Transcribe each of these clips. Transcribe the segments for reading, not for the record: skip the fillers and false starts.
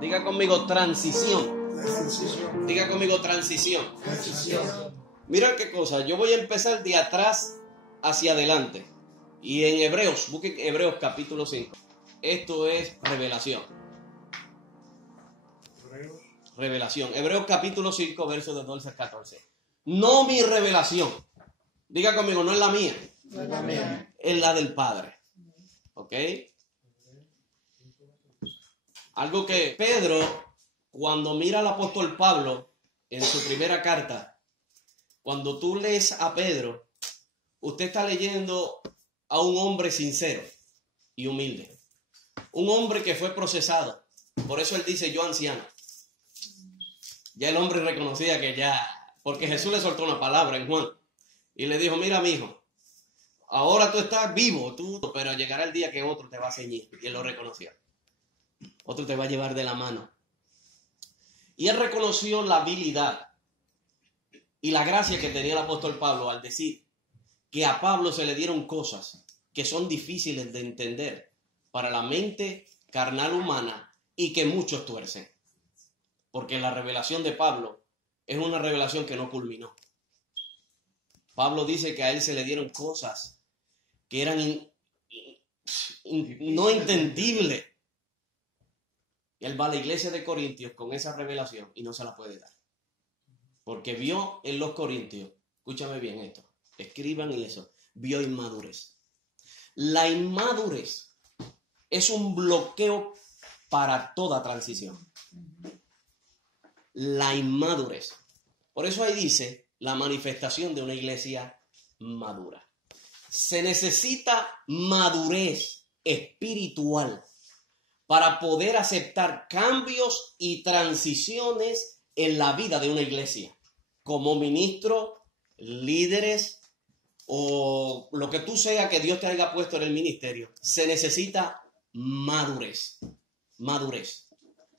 Diga conmigo transición. Transición. Diga conmigo transición. Transición. Mira qué cosa, yo voy a empezar de atrás hacia adelante. Y en Hebreos, busquen Hebreos capítulo 5. Esto es revelación. Revelación. Hebreos capítulo 5, versos de 12 al 14. No mi revelación. Diga conmigo, no es la mía. No es la mía. Es la del Padre. ¿Ok? Algo que Pedro, cuando mira al apóstol Pablo en su primera carta, cuando tú lees a Pedro, usted está leyendo a un hombre sincero y humilde. Un hombre que fue procesado. Por eso él dice, yo anciano. Ya el hombre reconocía que ya, porque Jesús le soltó una palabra en Juan y le dijo, mira mi hijo, ahora tú estás vivo, pero llegará el día que otro te va a ceñir. Y él lo reconoció. Otro te va a llevar de la mano. Y él reconoció la habilidad y la gracia que tenía el apóstol Pablo al decir que a Pablo se le dieron cosas que son difíciles de entender para la mente carnal humana y que muchos tuercen. Porque la revelación de Pablo es una revelación que no culminó. Pablo dice que a él se le dieron cosas que eran no entendibles. Y él va a la iglesia de Corintios con esa revelación y no se la puede dar. Porque vio en los Corintios, escúchame bien esto, escriban eso, vio inmadurez. La inmadurez es un bloqueo para toda transición. La inmadurez. Por eso ahí dice la manifestación de una iglesia madura. Se necesita madurez espiritual para poder aceptar cambios y transiciones en la vida de una iglesia. Como ministro, líderes o lo que tú sea que Dios te haya puesto en el ministerio, se necesita madurez. Madurez.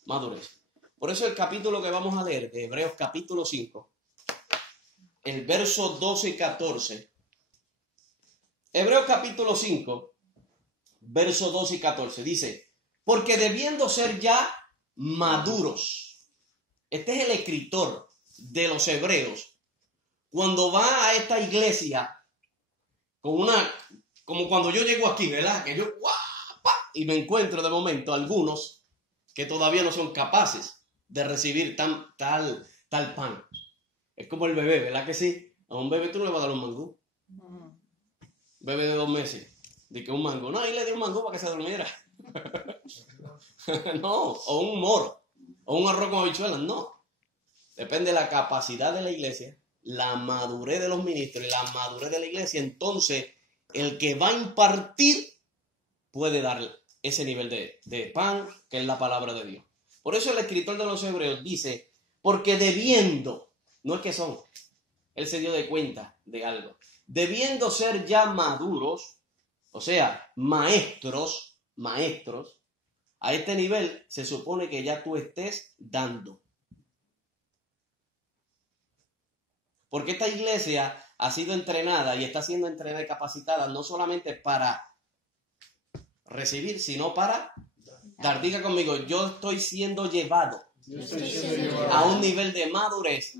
Madurez. Por eso el capítulo que vamos a leer de Hebreos capítulo 5, el verso 12 y 14. Hebreos capítulo 5, verso 12 y 14 dice, porque debiendo ser ya maduros. Este es el escritor de los Hebreos. Cuando va a esta iglesia, como cuando yo llego aquí, ¿verdad? Que yo, ¡guapa! Y me encuentro de momento algunos que todavía no son capaces de recibir tal pan. Es como el bebé, ¿verdad que sí? A un bebé tú no le vas a dar un mangú. Bebé de 2 meses. De que un mango. No, ahí le di un mangú para que se durmiera. No, o un moro, o un arroz con habichuelas, no. Depende de la capacidad de la iglesia, la madurez de los ministros y la madurez de la iglesia. Entonces, el que va a impartir puede dar ese nivel de pan, que es la palabra de Dios. Por eso el escritor de los Hebreos dice, porque debiendo, no es que son, él se dio de cuenta de algo, debiendo ser ya maduros, o sea, maestros, a este nivel se supone que ya tú estés dando. Porque esta iglesia ha sido entrenada y está siendo entrenada y capacitada no solamente para recibir, sino para dar. Diga conmigo, yo estoy siendo llevado a un nivel de madurez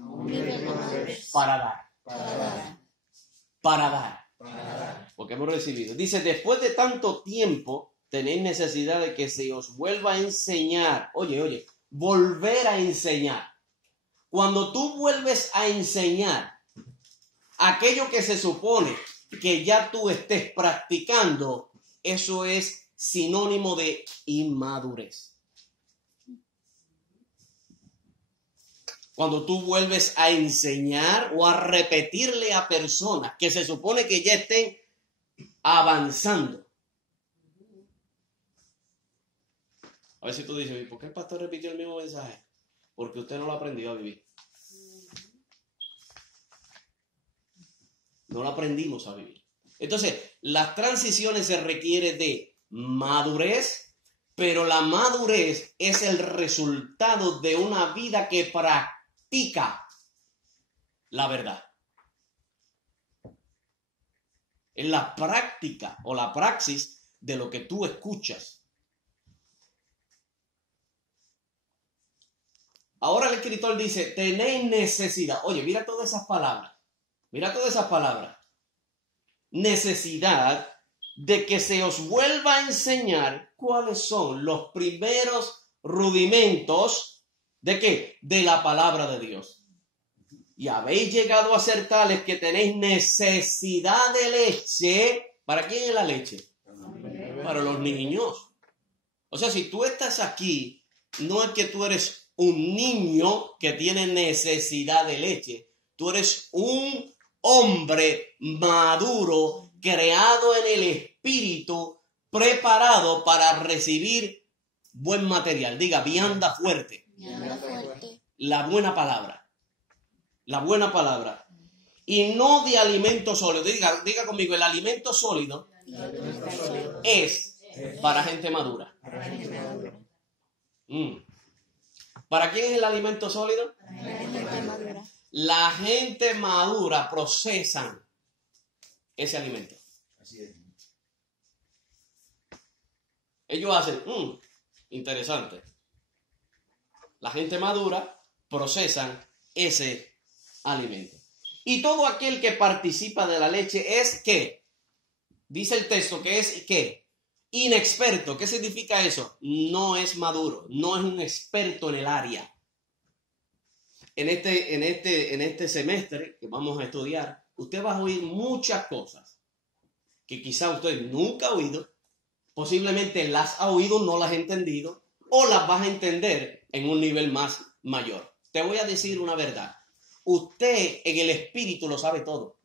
para dar. Para dar. Porque hemos recibido. Dice, después de tanto tiempo, tenéis necesidad de que se os vuelva a enseñar. Oye, volver a enseñar. Cuando tú vuelves a enseñar aquello que se supone que ya tú estés practicando, eso es sinónimo de inmadurez. Cuando tú vuelves a enseñar o a repetirle a personas que se supone que ya estén avanzando. A ver si tú dices, ¿por qué el pastor repitió el mismo mensaje? Porque usted no lo aprendió a vivir. No lo aprendimos a vivir. Entonces, las transiciones se requiere de madurez, pero la madurez es el resultado de una vida que practica la verdad. Es la práctica o la praxis de lo que tú escuchas. Ahora el escritor dice, tenéis necesidad. Oye, mira todas esas palabras. Mira todas esas palabras. Necesidad de que se os vuelva a enseñar cuáles son los primeros rudimentos ¿de qué? De la palabra de Dios. Y habéis llegado a ser tales que tenéis necesidad de leche. ¿Para quién es la leche? Para los niños. O sea, si tú estás aquí, no es que tú eres un niño que tiene necesidad de leche. Tú eres un hombre maduro, creado en el espíritu, preparado para recibir buen material. Diga, vianda fuerte. Vianda fuerte. La buena palabra. La buena palabra. Y no de alimento sólido. Diga conmigo, el alimento sólido es para gente madura. ¿Para quién es el alimento sólido? La gente madura procesan ese alimento. Ellos hacen, interesante. La gente madura procesan ese alimento. Y todo aquel que participa de la leche es ¿qué? Dice el texto que es ¿qué? Inexperto. ¿Qué significa eso? No es maduro, no es un experto en el área. En este semestre que vamos a estudiar, usted va a oír muchas cosas que quizá usted nunca ha oído, posiblemente las ha oído, no las ha entendido, o las vas a entender en un nivel más mayor. Te voy a decir una verdad. Usted en el espíritu lo sabe todo.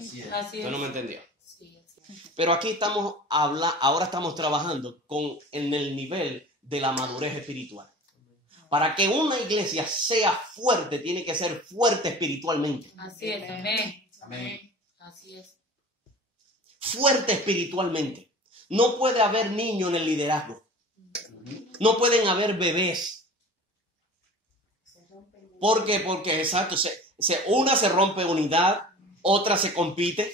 Así es. Usted no me entendió. Sí, así es. Pero aquí ahora estamos trabajando en el nivel de la madurez espiritual. Para que una iglesia sea fuerte, tiene que ser fuerte espiritualmente. Así es, amén. Amén. Así es. Fuerte espiritualmente. No puede haber niños en el liderazgo. No pueden haber bebés. ¿Por qué? Porque, exacto, una se rompe unidad, otra se compite,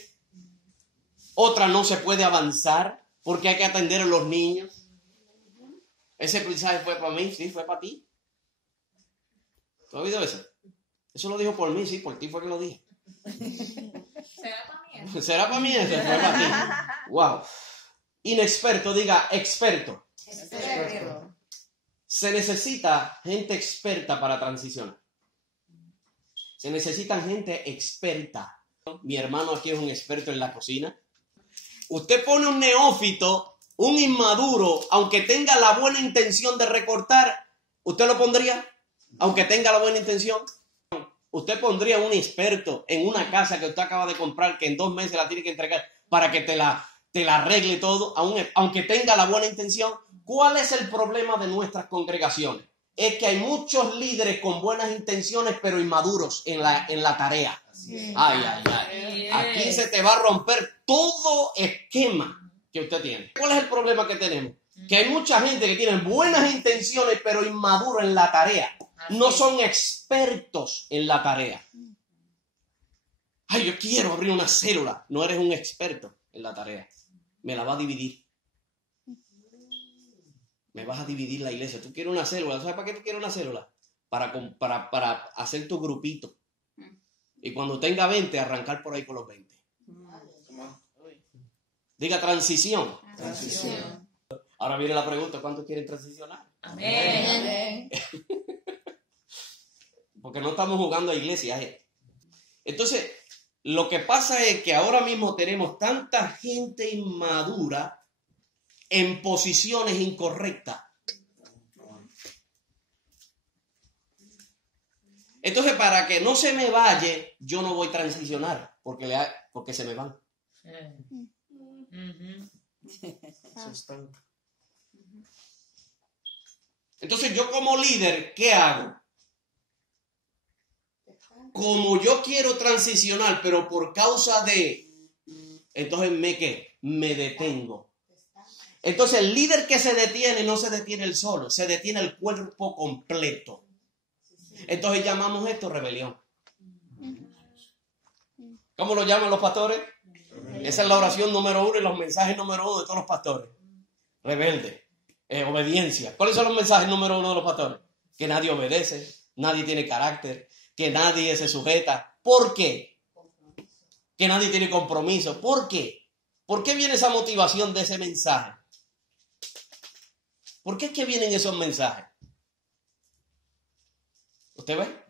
otra no se puede avanzar porque hay que atender a los niños. Ese mensaje fue para mí, sí, fue para ti. ¿Tú has oído eso? Eso lo dijo por mí, sí, por ti fue que lo dije. ¿Será para mí? ¿Será para mí eso? Fue para ti. Wow. Inexperto, diga experto. Experto. Se necesita gente experta para transicionar. Se necesitan gente experta. Mi hermano aquí es un experto en la cocina. Usted pone un neófito, un inmaduro, aunque tenga la buena intención de recortar, ¿usted lo pondría? Aunque tenga la buena intención. Usted pondría un experto en una casa que usted acaba de comprar, que en 2 meses la tiene que entregar para que te la arregle todo, aunque tenga la buena intención. ¿Cuál es el problema de nuestras congregaciones? Es que hay muchos líderes con buenas intenciones, pero inmaduros en la tarea. Ay. Aquí se te va a romper todo esquema que usted tiene. ¿Cuál es el problema que tenemos? Que hay mucha gente que tiene buenas intenciones, pero inmaduro en la tarea. No son expertos en la tarea. Ay, yo quiero abrir una célula. No eres un experto en la tarea. Me la va a dividir. Me vas a dividir la iglesia. Tú quieres una célula. ¿Sabes para qué tú quieres una célula? Para hacer tu grupito. Y cuando tenga 20, arrancar por ahí con los 20. Diga transición. Transición. Ahora viene la pregunta, ¿cuántos quieren transicionar? Amén. Porque no estamos jugando a iglesias. Entonces, lo que pasa es que ahora mismo tenemos tanta gente inmadura en posiciones incorrectas. Entonces, para que no se me vaya, yo no voy a transicionar, porque se me van. Entonces, yo como líder, ¿qué hago? Como yo quiero transicionar, pero por causa de... Entonces, me detengo. Entonces, el líder que se detiene, no se detiene él solo, se detiene el cuerpo completo. Entonces, llamamos esto rebelión. ¿Cómo lo llaman los pastores? Esa es la oración número 1 y los mensajes número 1 de todos los pastores. Rebelde, obediencia. ¿Cuáles son los mensajes número 1 de los pastores? que nadie obedece, nadie tiene carácter, que nadie se sujeta. ¿Por qué? Que nadie tiene compromiso. ¿Por qué? ¿Por qué viene esa motivación de ese mensaje? ¿Por qué es que vienen esos mensajes? ¿Usted ve?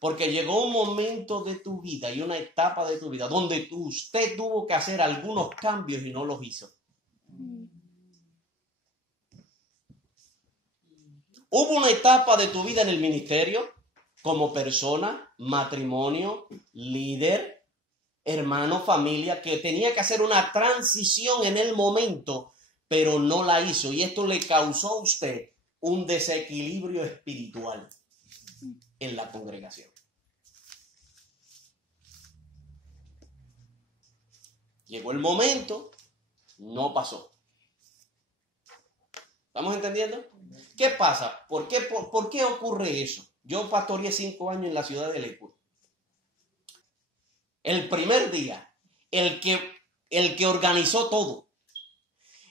Porque llegó un momento de tu vida y una etapa de tu vida donde usted tuvo que hacer algunos cambios y no los hizo. Hubo una etapa de tu vida en el ministerio, como persona, matrimonio, líder, hermano, familia, que tenía que hacer una transición en el momento, pero no la hizo. Y esto le causó a usted un desequilibrio espiritual en la congregación. Llegó el momento, no pasó. ¿Estamos entendiendo? ¿Qué pasa? ¿Por qué ocurre eso? Yo pastoreé 5 años en la ciudad de Lakewood. El primer día, el que organizó todo,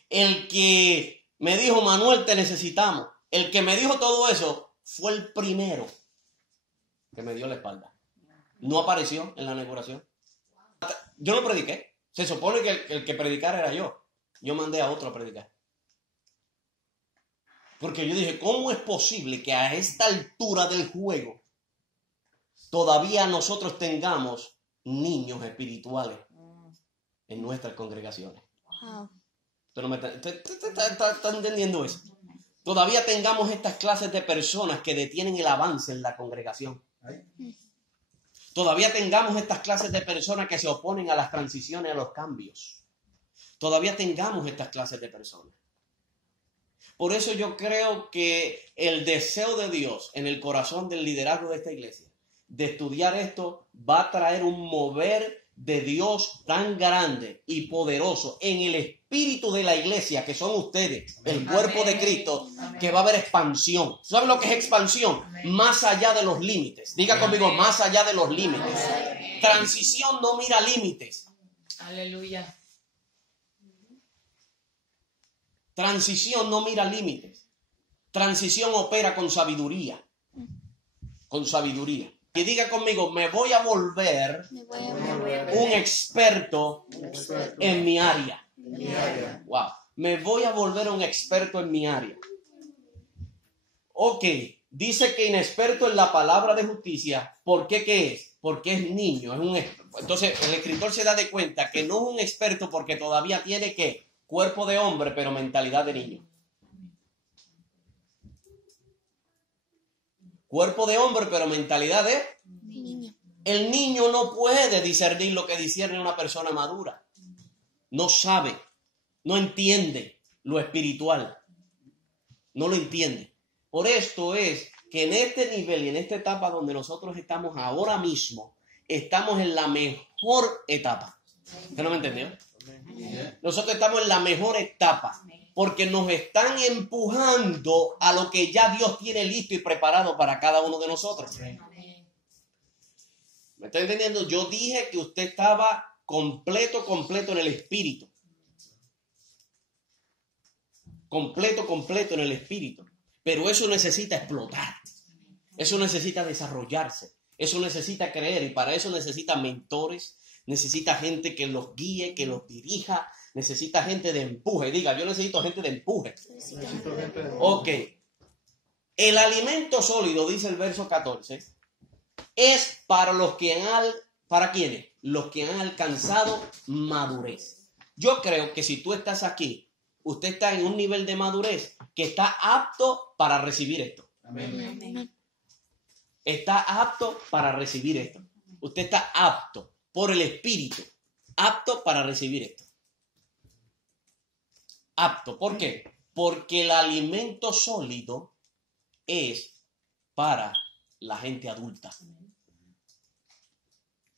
el que me dijo, Manuel, te necesitamos, el que me dijo todo eso, fue el primero que me dio la espalda. No apareció en la inauguración. Yo no prediqué. Se supone que el que predicara era yo. Yo mandé a otro a predicar. Porque yo dije, ¿cómo es posible que a esta altura del juego todavía nosotros tengamos niños espirituales en nuestras congregaciones? Wow. ¿Usted no me está entendiendo eso? Todavía tengamos estas clases de personas que detienen el avance en la congregación. Todavía tengamos estas clases de personas que se oponen a las transiciones, a los cambios. Todavía tengamos estas clases de personas. Por eso yo creo que el deseo de Dios en el corazón del liderazgo de esta iglesia, de estudiar esto, va a traer un mover de Dios tan grande y poderoso en el espíritu de la iglesia, que son ustedes, el cuerpo de Cristo, que va a haber expansión. ¿Saben lo que es expansión? Más allá de los límites. Diga conmigo, más allá de los límites. Transición no mira límites. Aleluya. Transición no mira límites. Transición opera con sabiduría. Con sabiduría. Y diga conmigo, me voy a volver un experto en mi área. Wow. Me voy a volver un experto en mi área. Ok. Dice que inexperto en la palabra de justicia. ¿Por qué? ¿Qué es? Porque es niño. Entonces el escritor se da de cuenta que no es un experto porque todavía tiene que cuerpo de hombre, pero mentalidad de niño. Cuerpo de hombre, pero mentalidad de Niño. El niño no puede discernir lo que discierne una persona madura. No sabe, no entiende lo espiritual. No lo entiende. Por esto es que en este nivel y en esta etapa donde nosotros estamos ahora mismo, estamos en la mejor etapa. ¿Usted no me entendió? Nosotros estamos en la mejor etapa porque nos están empujando a lo que ya Dios tiene listo y preparado para cada uno de nosotros. ¿Me está entendiendo? Yo dije que usted estaba completo en el espíritu. Completo en el espíritu. Pero eso necesita explotar. Eso necesita desarrollarse. Eso necesita creer y para eso necesita mentores. Necesita gente que los guíe, que los dirija. Necesita gente de empuje. Diga, yo necesito gente de empuje. Ok. El alimento sólido, dice el verso 14, es para los que ¿para quiénes? Los que han alcanzado madurez. Yo creo que si tú estás aquí, usted está en un nivel de madurez que está apto para recibir esto. Amén. Está apto para recibir esto. Usted está apto por el Espíritu, apto para recibir esto. Apto. ¿Por qué? Porque el alimento sólido es para la gente adulta.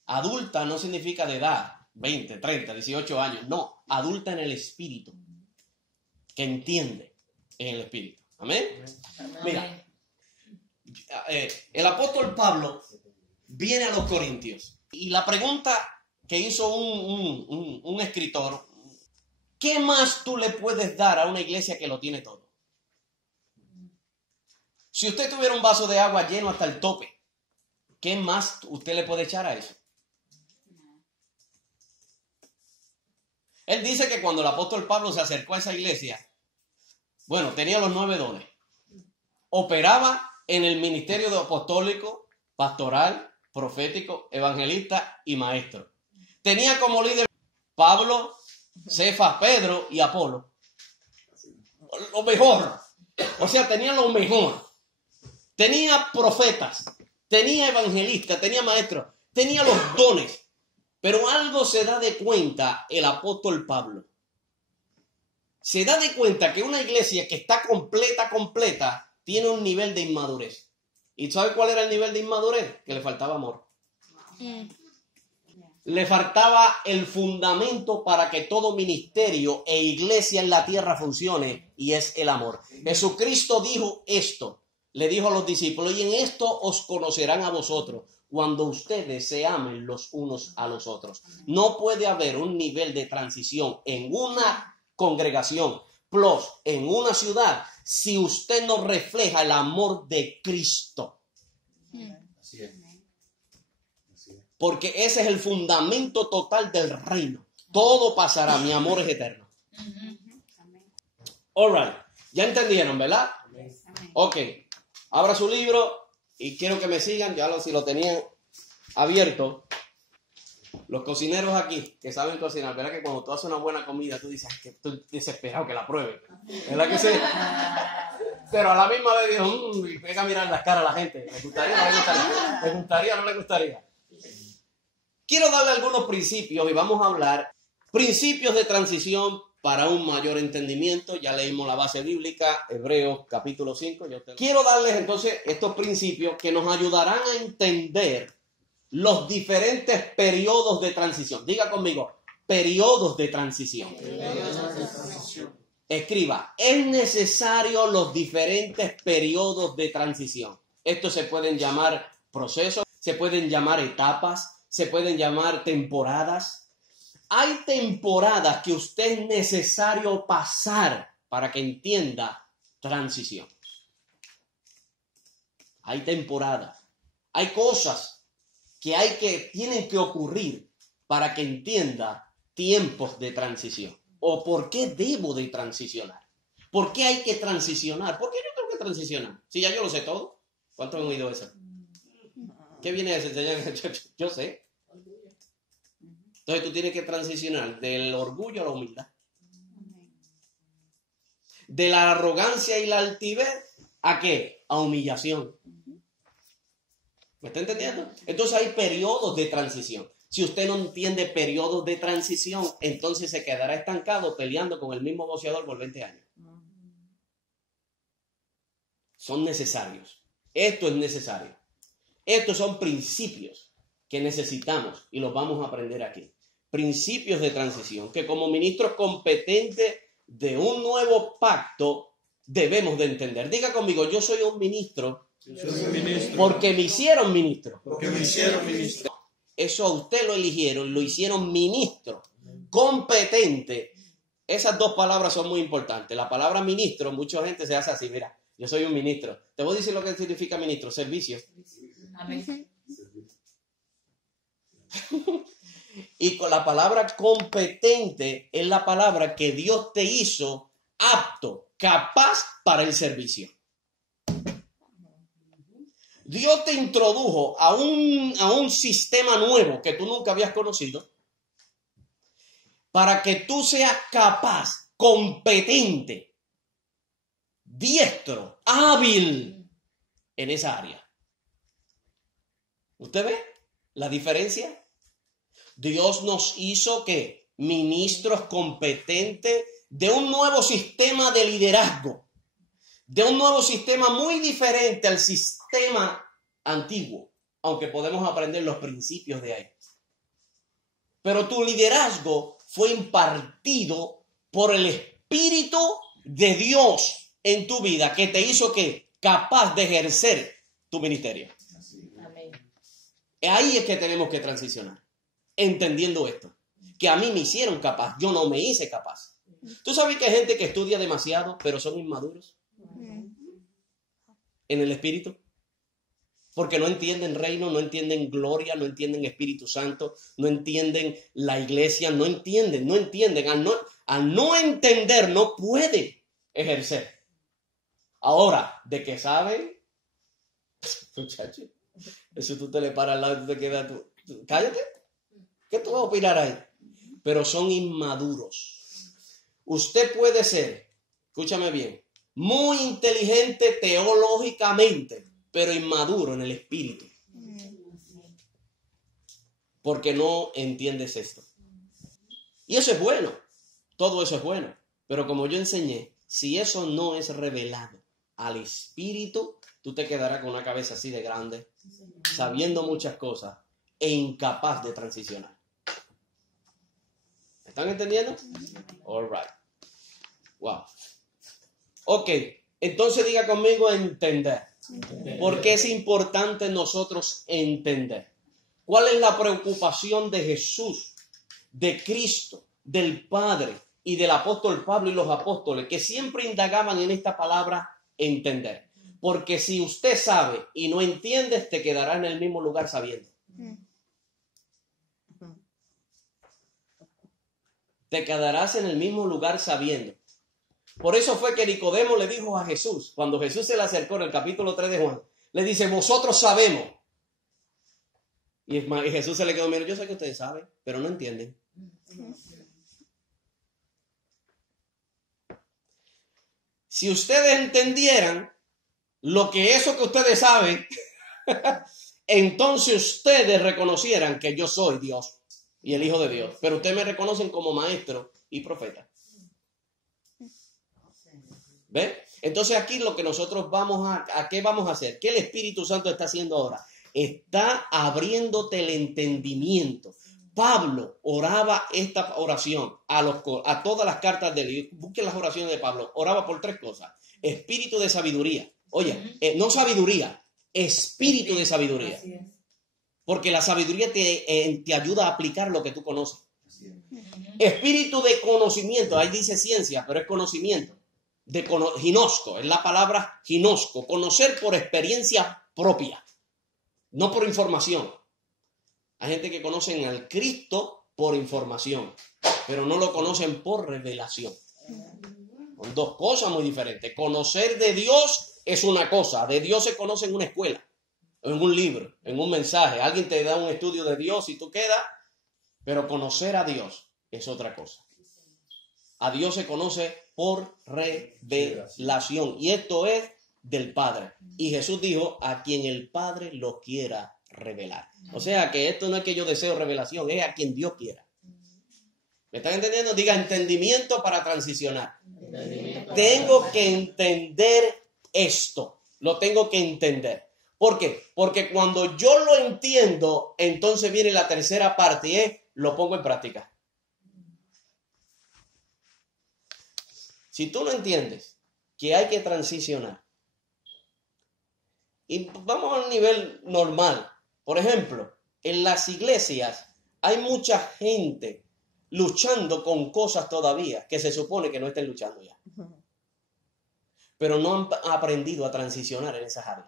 Adulta no significa de edad, 20, 30, 18 años. No, adulta en el espíritu, que entiende en el espíritu. Amén. Mira, el apóstol Pablo viene a los Corintios y la pregunta que hizo un escritor, ¿qué más tú le puedes dar a una iglesia que lo tiene todo? Si usted tuviera un vaso de agua lleno hasta el tope, ¿qué más usted le puede echar a eso? Él dice que cuando el apóstol Pablo se acercó a esa iglesia, bueno, tenía los 9 dones. Operaba en el ministerio de apostólico, pastoral, profético, evangelista y maestro. Tenía como líder Pablo, Cefas, Pedro y Apolo. Lo mejor. O sea, tenía lo mejor. Tenía profetas, tenía evangelistas, tenía maestros, tenía los dones. Pero algo se da de cuenta el apóstol Pablo. Se da de cuenta que una iglesia que está completa, tiene un nivel de inmadurez. ¿Y sabe cuál era el nivel de inmadurez? Que le faltaba amor. Le faltaba el fundamento para que todo ministerio e iglesia en la tierra funcione, y es el amor. Jesucristo dijo esto, le dijo a los discípulos: y en esto os conocerán a vosotros, cuando ustedes se amen los unos a los otros. No puede haber un nivel de transición en una congregación, plus en una ciudad, si usted no refleja el amor de Cristo. Así es. Porque ese es el fundamento total del reino. Todo pasará, mi amor es eterno. All right. Ya entendieron, ¿verdad? Ok. Abra su libro y quiero que me sigan. Si lo tenían abierto. Los cocineros aquí que saben cocinar, ¿verdad? Que cuando tú haces una buena comida, tú dices: que estoy desesperado que la pruebe. ¿Verdad que sí? Pero a la misma vez digo, y pega a mirar las caras a la gente. ¿Le gustaría o no le gustaría? ¿Le gustaría o no le gustaría? Quiero darle algunos principios y vamos a hablar principios de transición para un mayor entendimiento. Ya leímos la base bíblica, Hebreos capítulo 5. Quiero darles entonces estos principios que nos ayudarán a entender los diferentes periodos de transición. Diga conmigo, periodos de transición. Escriba, es necesario los diferentes periodos de transición. Estos se pueden llamar procesos, se pueden llamar etapas, se pueden llamar temporadas. Hay temporadas que usted es necesario pasar para que entienda transición. Hay temporadas. Hay cosas que tienen que ocurrir para que entienda tiempos de transición. ¿O por qué debo de transicionar? ¿Por qué hay que transicionar? ¿Por qué yo tengo que transicionar? Si ya yo lo sé todo. ¿Cuántos han oído eso? ¿Qué viene de ese? Yo sé. Entonces tú tienes que transicionar del orgullo a la humildad. De la arrogancia y la altivez, ¿a qué? A humillación. ¿Me está entendiendo? Entonces hay periodos de transición. Si usted no entiende periodos de transición, entonces se quedará estancado peleando con el mismo boxeador por 20 años. Son necesarios. Esto es necesario. Estos son principios que necesitamos y los vamos a aprender aquí. Principios de transición que como ministros competentes de un nuevo pacto debemos de entender. Diga conmigo, yo soy un ministro. Yo soy ministro. Porque me hicieron ministro. Porque me hicieron ministro. Eso a usted lo eligieron, lo hicieron ministro, competente. Esas dos palabras son muy importantes. La palabra ministro, mucha gente se hace así, mira, yo soy un ministro. Te voy a decir lo que significa ministro, servicio. Amén. Y con la palabra competente es la palabra que Dios te hizo apto, capaz para el servicio. Dios te introdujo a un sistema nuevo que tú nunca habías conocido para que tú seas capaz, competente, diestro, hábil en esa área. ¿Usted ve la diferencia? Dios nos hizo que ministros competentes de un nuevo sistema de liderazgo, de un nuevo sistema muy diferente al sistema antiguo, aunque podemos aprender los principios de ahí. Pero tu liderazgo fue impartido por el Espíritu de Dios en tu vida, que te hizo ¿qué? Capaz de ejercer tu ministerio. Amén. Ahí es que tenemos que transicionar, entendiendo esto, que a mí me hicieron capaz, yo no me hice capaz. ¿Tú sabes que hay gente que estudia demasiado, pero son inmaduros? en el Espíritu? Porque no entienden reino, no entienden gloria, no entienden Espíritu Santo, no entienden la iglesia, no entienden. Al no entender, no puede ejercer. Ahora, ¿de qué saben? Muchacho, eso tú te le paras al lado y tú te quedas cállate. ¿Qué tú vas a opinar ahí? Pero son inmaduros. Usted puede ser, escúchame bien, muy inteligente teológicamente, pero inmaduro en el espíritu. Porque no entiendes esto. Y eso es bueno. Todo eso es bueno. Pero como yo enseñé, si eso no es revelado al espíritu, tú te quedarás con una cabeza así de grande, sabiendo muchas cosas e incapaz de transicionar. ¿Están entendiendo? All right. Wow. Ok. Entonces diga conmigo entender. ¿Por qué es importante nosotros entender? ¿Cuál es la preocupación de Jesús, de Cristo, del Padre y del apóstol Pablo y los apóstoles que siempre indagaban en esta palabra entender? Porque si usted sabe y no entiende, te quedará en el mismo lugar sabiendo. Te quedarás en el mismo lugar sabiendo. Por eso fue que Nicodemo le dijo a Jesús, cuando Jesús se le acercó en el capítulo 3 de Juan, le dice, vosotros sabemos. Y Jesús se le quedó mirando, yo sé que ustedes saben, pero no entienden. Si ustedes entendieran lo que eso que ustedes saben, entonces ustedes reconocieran que yo soy Dios y el Hijo de Dios. Pero ustedes me reconocen como maestro y profeta. ¿Ve? Entonces aquí lo que nosotros ¿qué vamos a hacer? ¿Qué el Espíritu Santo está haciendo ahora? Está abriéndote el entendimiento. Pablo oraba esta oración a todas las cartas de él. Busquen las oraciones de Pablo. Oraba por 3 cosas. Espíritu de sabiduría. Oye, no sabiduría, espíritu de sabiduría. Porque la sabiduría te ayuda a aplicar lo que tú conoces. Espíritu de conocimiento. Ahí dice ciencia, pero es conocimiento. Ginosco, es la palabra ginosco. Conocer por experiencia propia, no por información. Hay gente que conocen al Cristo por información, pero no lo conocen por revelación. Son 2 cosas muy diferentes. Conocer de Dios es una cosa. De Dios se conoce en una escuela, en un libro, en un mensaje. Alguien te da un estudio de Dios y tú quedas, pero conocer a Dios es otra cosa. A Dios se conoce por revelación. Y esto es del Padre. Y Jesús dijo, a quien el Padre lo quiera revelar. O sea que esto no es que yo deseo revelación, es a quien Dios quiera. ¿Me están entendiendo? Diga entendimiento para transicionar. Tengo que entender esto. Lo tengo que entender. ¿Por qué? Porque cuando yo lo entiendo, entonces viene la tercera parte y es, lo pongo en práctica. Si tú no entiendes que hay que transicionar, y vamos a un nivel normal. Por ejemplo, en las iglesias hay mucha gente luchando con cosas todavía que se supone que no estén luchando ya. Pero no han aprendido a transicionar en esas áreas.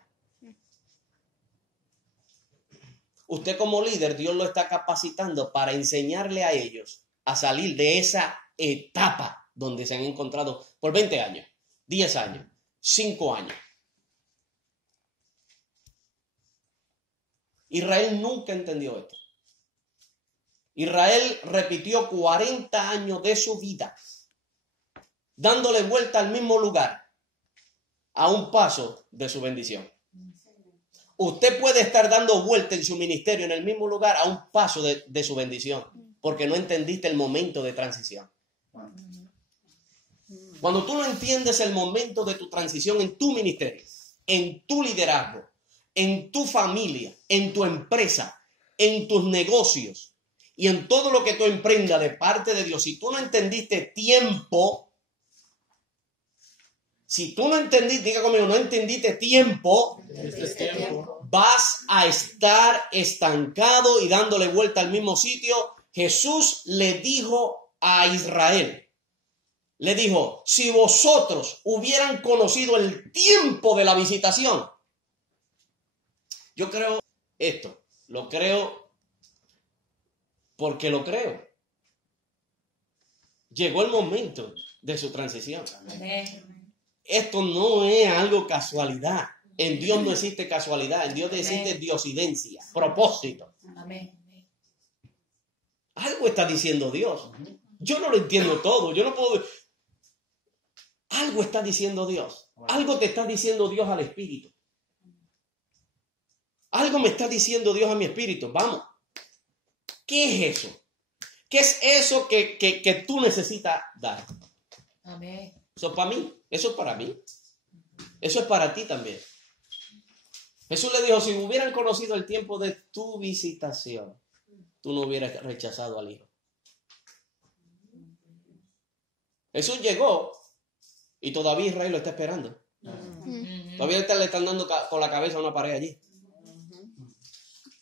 Usted como líder, Dios lo está capacitando para enseñarle a ellos a salir de esa etapa donde se han encontrado por 20 años, 10 años, 5 años. Israel nunca entendió esto. Israel repitió 40 años de su vida dándole vuelta al mismo lugar a un paso de su bendición. Usted puede estar dando vuelta en su ministerio en el mismo lugar a un paso de su bendición porque no entendiste el momento de transición. Cuando tú no entiendes el momento de tu transición en tu ministerio, en tu liderazgo, en tu familia, en tu empresa, en tus negocios y en todo lo que tú emprendas de parte de Dios, si tú no entendiste tiempo, diga conmigo, no entendiste tiempo, vas a estar estancado y dándole vuelta al mismo sitio. Jesús le dijo a Israel, le dijo, si vosotros hubieran conocido el tiempo de la visitación. Yo creo esto, lo creo porque lo creo. Llegó el momento de su transición. Amén. Esto no es algo casualidad. En Dios no existe casualidad, en Dios existe diosidencia, propósito. Amén. Algo está diciendo Dios. Yo no lo entiendo todo, yo no puedo... Algo está diciendo Dios. Algo te está diciendo Dios al espíritu. Algo me está diciendo Dios a mi espíritu. Vamos. ¿Qué es eso? ¿Qué es eso que tú necesitas dar? Amén. Eso es para mí. Eso es para mí. Eso es para ti también. Jesús le dijo, si hubieran conocido el tiempo de tu visitación, tú no hubieras rechazado al Hijo. Jesús llegó y todavía Israel lo está esperando. Todavía le están dando con la cabeza a una pared allí.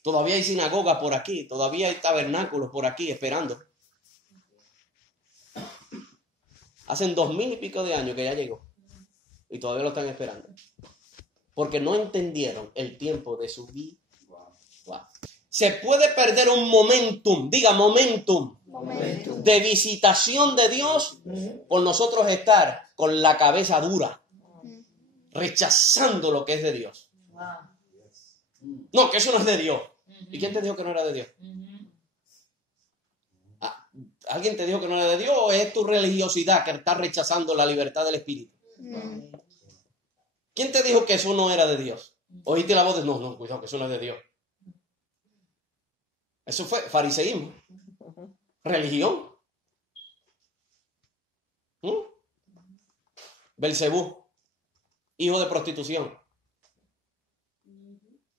Todavía hay sinagogas por aquí. Todavía hay tabernáculos por aquí esperando. Hacen 2000 y pico de años que ya llegó. Y todavía lo están esperando. Porque no entendieron el tiempo de su vida. Wow. Se puede perder un momentum. Diga momentum. De visitación de Dios por nosotros estar con la cabeza dura, rechazando lo que es de Dios. No, que eso no es de Dios. ¿Y quién te dijo que no era de Dios? ¿Alguien te dijo que no era de Dios o es tu religiosidad que está rechazando la libertad del espíritu? ¿Quién te dijo que eso no era de Dios? Oíste la voz de no, cuidado, que eso no es de Dios. Eso fue fariseísmo, religión. Belcebú, hijo de prostitución.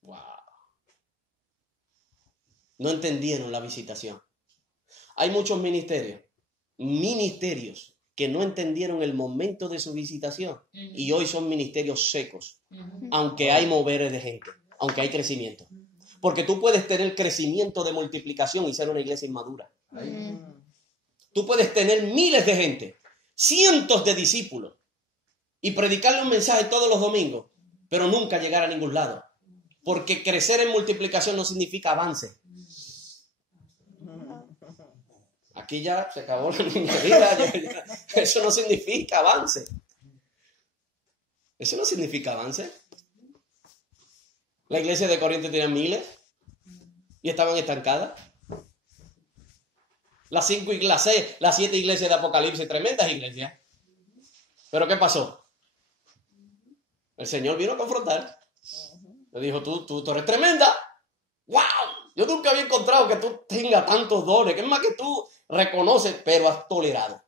Wow. No entendieron la visitación. Hay muchos ministerios que no entendieron el momento de su visitación y hoy son ministerios secos, aunque hay moveres de gente, aunque hay crecimiento. Porque tú puedes tener crecimiento de multiplicación y ser una iglesia inmadura. Tú puedes tener miles de gente, cientos de discípulos y predicarle un mensaje todos los domingos, pero nunca llegar a ningún lado. Porque crecer en multiplicación no significa avance. Aquí ya se acabó la niñería. Eso no significa avance. Eso no significa avance. La iglesia de Corinto tenía miles y estaban estancadas. Las 7 iglesias de Apocalipsis, tremendas iglesias. ¿Pero qué pasó? El Señor vino a confrontar. Le dijo, tú eres tremenda. ¡Wow! Yo nunca había encontrado que tú tengas tantos dones. Que es más que tú reconoces, pero has tolerado.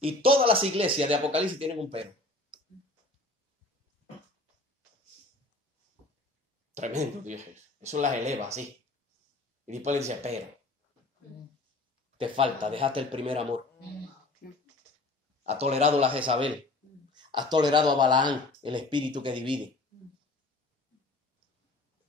Y todas las iglesias de Apocalipsis tienen un pero. Tremendo, Dios. Eso las eleva así. Y después le dice, pero te falta, dejaste el primer amor. Has tolerado la Jezabel. Has tolerado a Balaán, el espíritu que divide.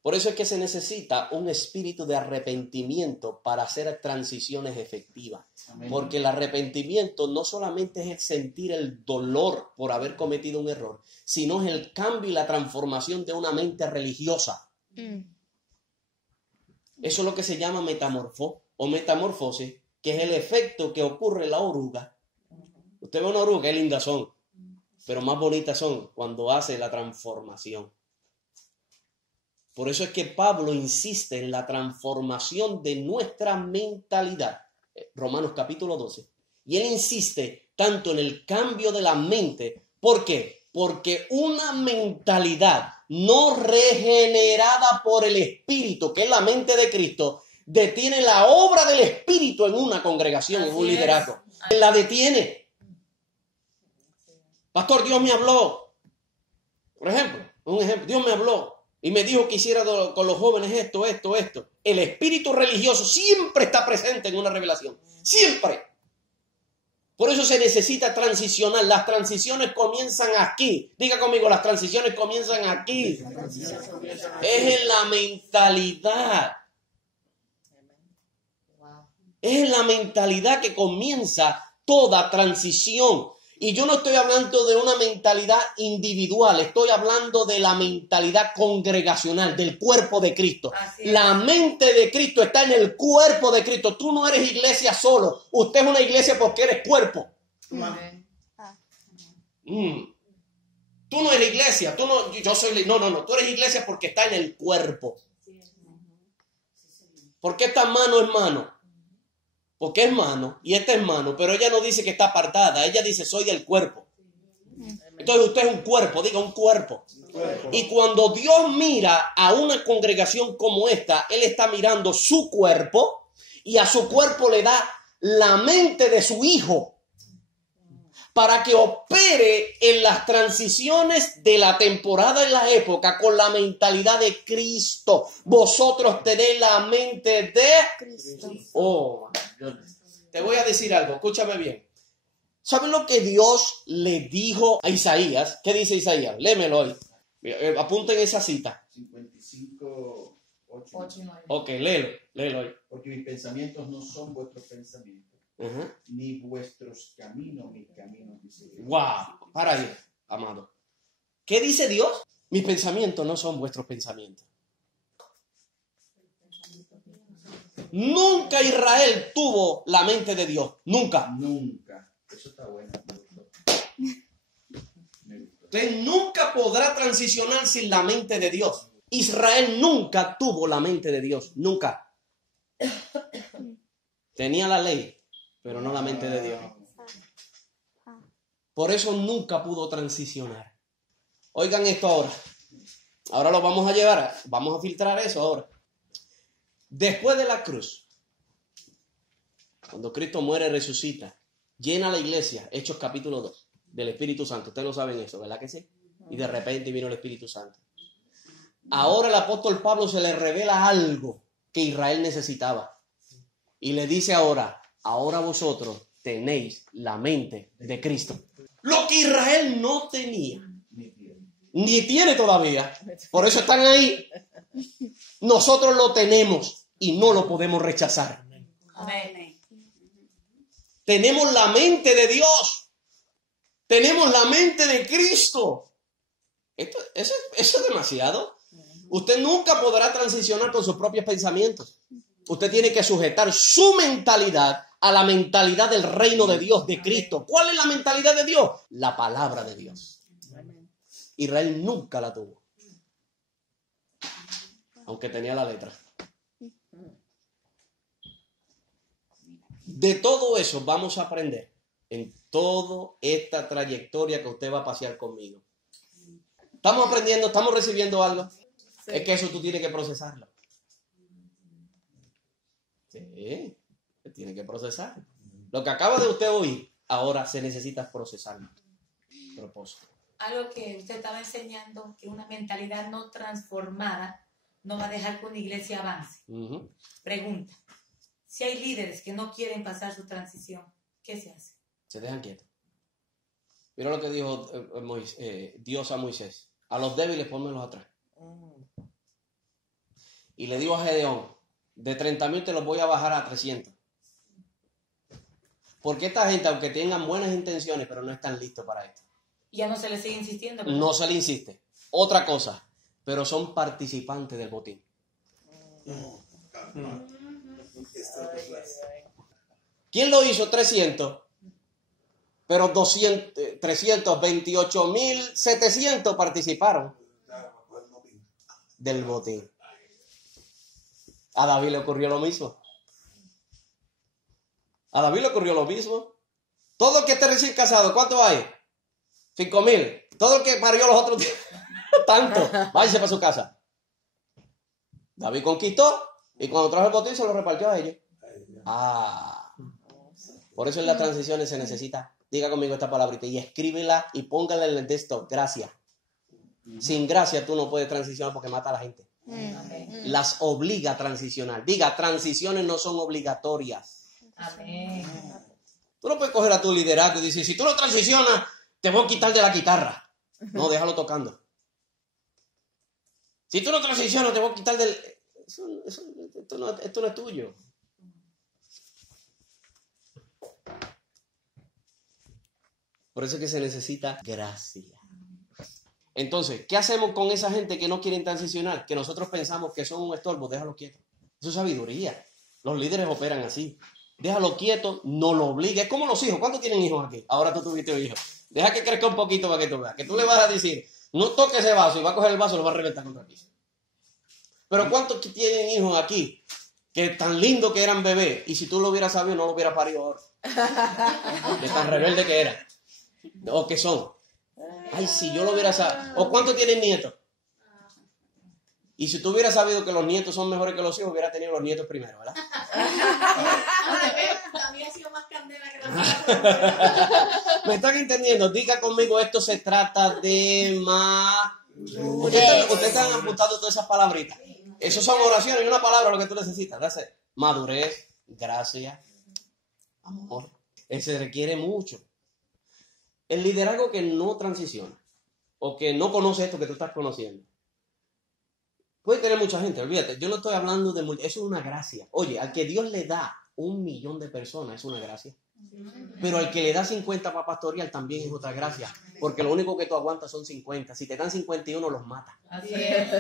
Por eso es que se necesita un espíritu de arrepentimiento para hacer transiciones efectivas. Amén. Porque el arrepentimiento no solamente es el sentir el dolor por haber cometido un error, sino es el cambio y la transformación de una mente religiosa. Eso es lo que se llama metamorfosis, que es el efecto que ocurre en la oruga. Usted ve una oruga, qué lindas son, pero más bonitas son cuando hace la transformación. Por eso es que Pablo insiste en la transformación de nuestra mentalidad. Romanos capítulo 12. Y él insiste tanto en el cambio de la mente. ¿Por qué? Porque una mentalidad no regenerada por el Espíritu, que es la mente de Cristo, detiene la obra del Espíritu en una congregación, en un liderazgo. La detiene. Pastor, Dios me habló. Por ejemplo, Dios me habló. Y me dijo que hiciera con los jóvenes esto. El espíritu religioso siempre está presente en una revelación. Siempre. Por eso se necesita transicionar. Las transiciones comienzan aquí. Diga conmigo, las transiciones comienzan aquí. Es en la mentalidad. Es en la mentalidad que comienza toda transición. Y yo no estoy hablando de una mentalidad individual, estoy hablando de la mentalidad congregacional, del cuerpo de Cristo. Así es. La mente de Cristo está en el cuerpo de Cristo. Tú no eres iglesia solo, usted es una iglesia porque eres cuerpo. Amén. Tú no eres iglesia, tú no, yo soy, no, tú eres iglesia porque está en el cuerpo. ¿Por qué esta mano es mano? Porque es mano y esta es mano, pero ella no dice que está apartada, ella dice soy del cuerpo. Entonces usted es un cuerpo, diga un cuerpo. Y cuando Dios mira a una congregación como esta, Él está mirando su cuerpo y a su cuerpo le da la mente de su Hijo para que opere en las transiciones de la temporada y la época con la mentalidad de Cristo. Vosotros tenéis la mente de Cristo. Oh, te voy a decir algo, escúchame bien. ¿Saben lo que Dios le dijo a Isaías? ¿Qué dice Isaías? Léemelo hoy. Apunten esa cita. 55, 8. 8 y 9. Ok, léelo hoy. Porque mis pensamientos no son vuestros pensamientos, ni vuestros caminos, mis caminos, dice Dios. Wow, para ahí, amado. ¿Qué dice Dios? Mis pensamientos no son vuestros pensamientos. Nunca Israel tuvo la mente de Dios. Nunca. Nunca. Eso está bueno. Me gustó. Me gustó. Usted nunca podrá transicionar sin la mente de Dios. Israel nunca tuvo la mente de Dios. Nunca. Tenía la ley, pero no la mente de Dios. Por eso nunca pudo transicionar. Oigan esto ahora. Ahora lo vamos a llevar. Vamos a filtrar eso ahora. Después de la cruz, cuando Cristo muere y resucita, llena la iglesia, Hechos capítulo 2, del Espíritu Santo. Ustedes lo saben eso, ¿verdad que sí? Y de repente vino el Espíritu Santo. Ahora el apóstol Pablo se le revela algo que Israel necesitaba. Y le dice ahora vosotros tenéis la mente de Cristo. Lo que Israel no tenía, ni tiene todavía. Por eso están ahí. Nosotros lo tenemos y no lo podemos rechazar. Amén. Tenemos la mente de Dios. Tenemos la mente de Cristo. Eso es demasiado. Usted nunca podrá transicionar con sus propios pensamientos. Usted tiene que sujetar su mentalidad a la mentalidad del reino de Dios, de Cristo. ¿Cuál es la mentalidad de Dios? La palabra de Dios. Israel nunca la tuvo. Aunque tenía la letra. De todo eso vamos a aprender en toda esta trayectoria que usted va a pasear conmigo. ¿Estamos aprendiendo? ¿Estamos recibiendo algo? Sí. Es que eso tú tienes que procesarlo. Sí, tiene que procesar. Lo que acaba de usted oír, ahora se necesita procesarlo. Propósito. Algo que usted estaba enseñando, que una mentalidad no transformada no va a dejar que una iglesia avance. Ujú. Pregunta, si hay líderes que no quieren pasar su transición, ¿qué se hace? Se dejan quietos. Mira lo que dijo Dios a Moisés. A los débiles pónmelos atrás. Y le dijo a Gedeón, de 30,000 te los voy a bajar a 300. Porque esta gente, aunque tengan buenas intenciones, pero no están listos para esto. Y ya no se le sigue insistiendo. ¿verdad? No se le insiste. Otra cosa, pero son participantes del botín. ¿Quién lo hizo? 300. Pero 328,700 participaron del botín. A David le ocurrió lo mismo. Todo el que esté recién casado, ¿cuánto hay? 5,000. Todo el que parió los otros tanto. Váyase para su casa. David conquistó y cuando trajo el botín se lo repartió a ellos. Por eso en las transiciones se necesita, diga conmigo esta palabrita y escríbela y póngala en el texto, gracia. Sin gracia tú no puedes transicionar porque mata a la gente. Amén. Las obliga a transicionar. Diga, transiciones no son obligatorias. Amén. Tú no puedes coger a tu liderazgo y decir, si tú no transicionas, te voy a quitar de la guitarra. No, déjalo tocando. Si tú no transicionas, te voy a quitar del... Esto no es tuyo. Por eso es que se necesita gracia. Entonces, ¿qué hacemos con esa gente que no quieren transicionar? Que nosotros pensamos que son un estorbo, déjalo quieto. Eso es sabiduría. Los líderes operan así. Déjalo quieto, no lo obligues. Es como los hijos. ¿Cuántos tienen hijos aquí? Ahora tú tuviste un hijo. Deja que crezca un poquito para que tú veas. Que tú le vas a decir, no toques ese vaso y va a coger el vaso y lo va a reventar contra el piso. Pero ¿cuántos tienen hijos aquí que tan lindo que eran bebés y si tú lo hubieras sabido no lo hubieras parido ahora? De tan rebelde que eran. O que son. Ay, si yo lo hubiera sabido. ¿O cuántos tienen nietos? Y si tú hubieras sabido que los nietos son mejores que los hijos, hubiera tenido los nietos primero, ¿verdad? La mía ha sido más candela que la ¿Me están entendiendo? Diga conmigo, esto se trata de Ustedes están apuntando todas esas palabritas. Eso son oraciones y una palabra lo que tú necesitas. ¿Verdad? Madurez, gracia, amor. Se requiere mucho. El liderazgo que no transiciona o que no conoce esto que tú estás conociendo. Puede tener mucha gente, olvídate. Yo no estoy hablando de... Eso es una gracia. Oye, al que Dios le da 1 millón de personas es una gracia. Pero al que le da 50 para pastorear también es otra gracia. Porque lo único que tú aguantas son 50. Si te dan 51, los matas. Así es.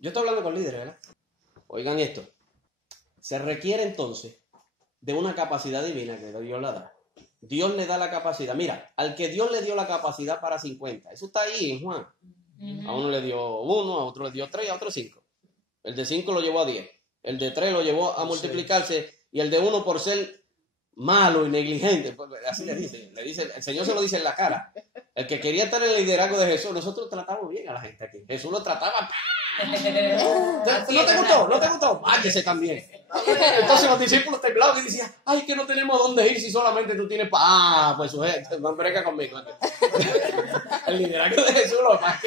Yo estoy hablando con líderes, ¿verdad? Oigan esto. Se requiere entonces de una capacidad divina que Dios la da. Dios le da la capacidad. Mira, al que Dios le dio la capacidad para 50. Eso está ahí en Juan. A uno le dio 1, a otro le dio 3, a otro 5. El de 5 lo llevó a 10. El de 3 lo llevó a multiplicarse. Y el de 1 por ser malo y negligente. Así le dice. El Señor se lo dice en la cara. El que quería estar en el liderazgo de Jesús. Nosotros tratamos bien a la gente aquí. Jesús lo trataba. ¿No te gustó? ¿No te gustó? Váyese también. Entonces los discípulos temblaban y decían, ay, que no tenemos dónde ir si solamente tú tienes pues sujeto, no brega conmigo. El liderazgo de Jesús, lo que pasa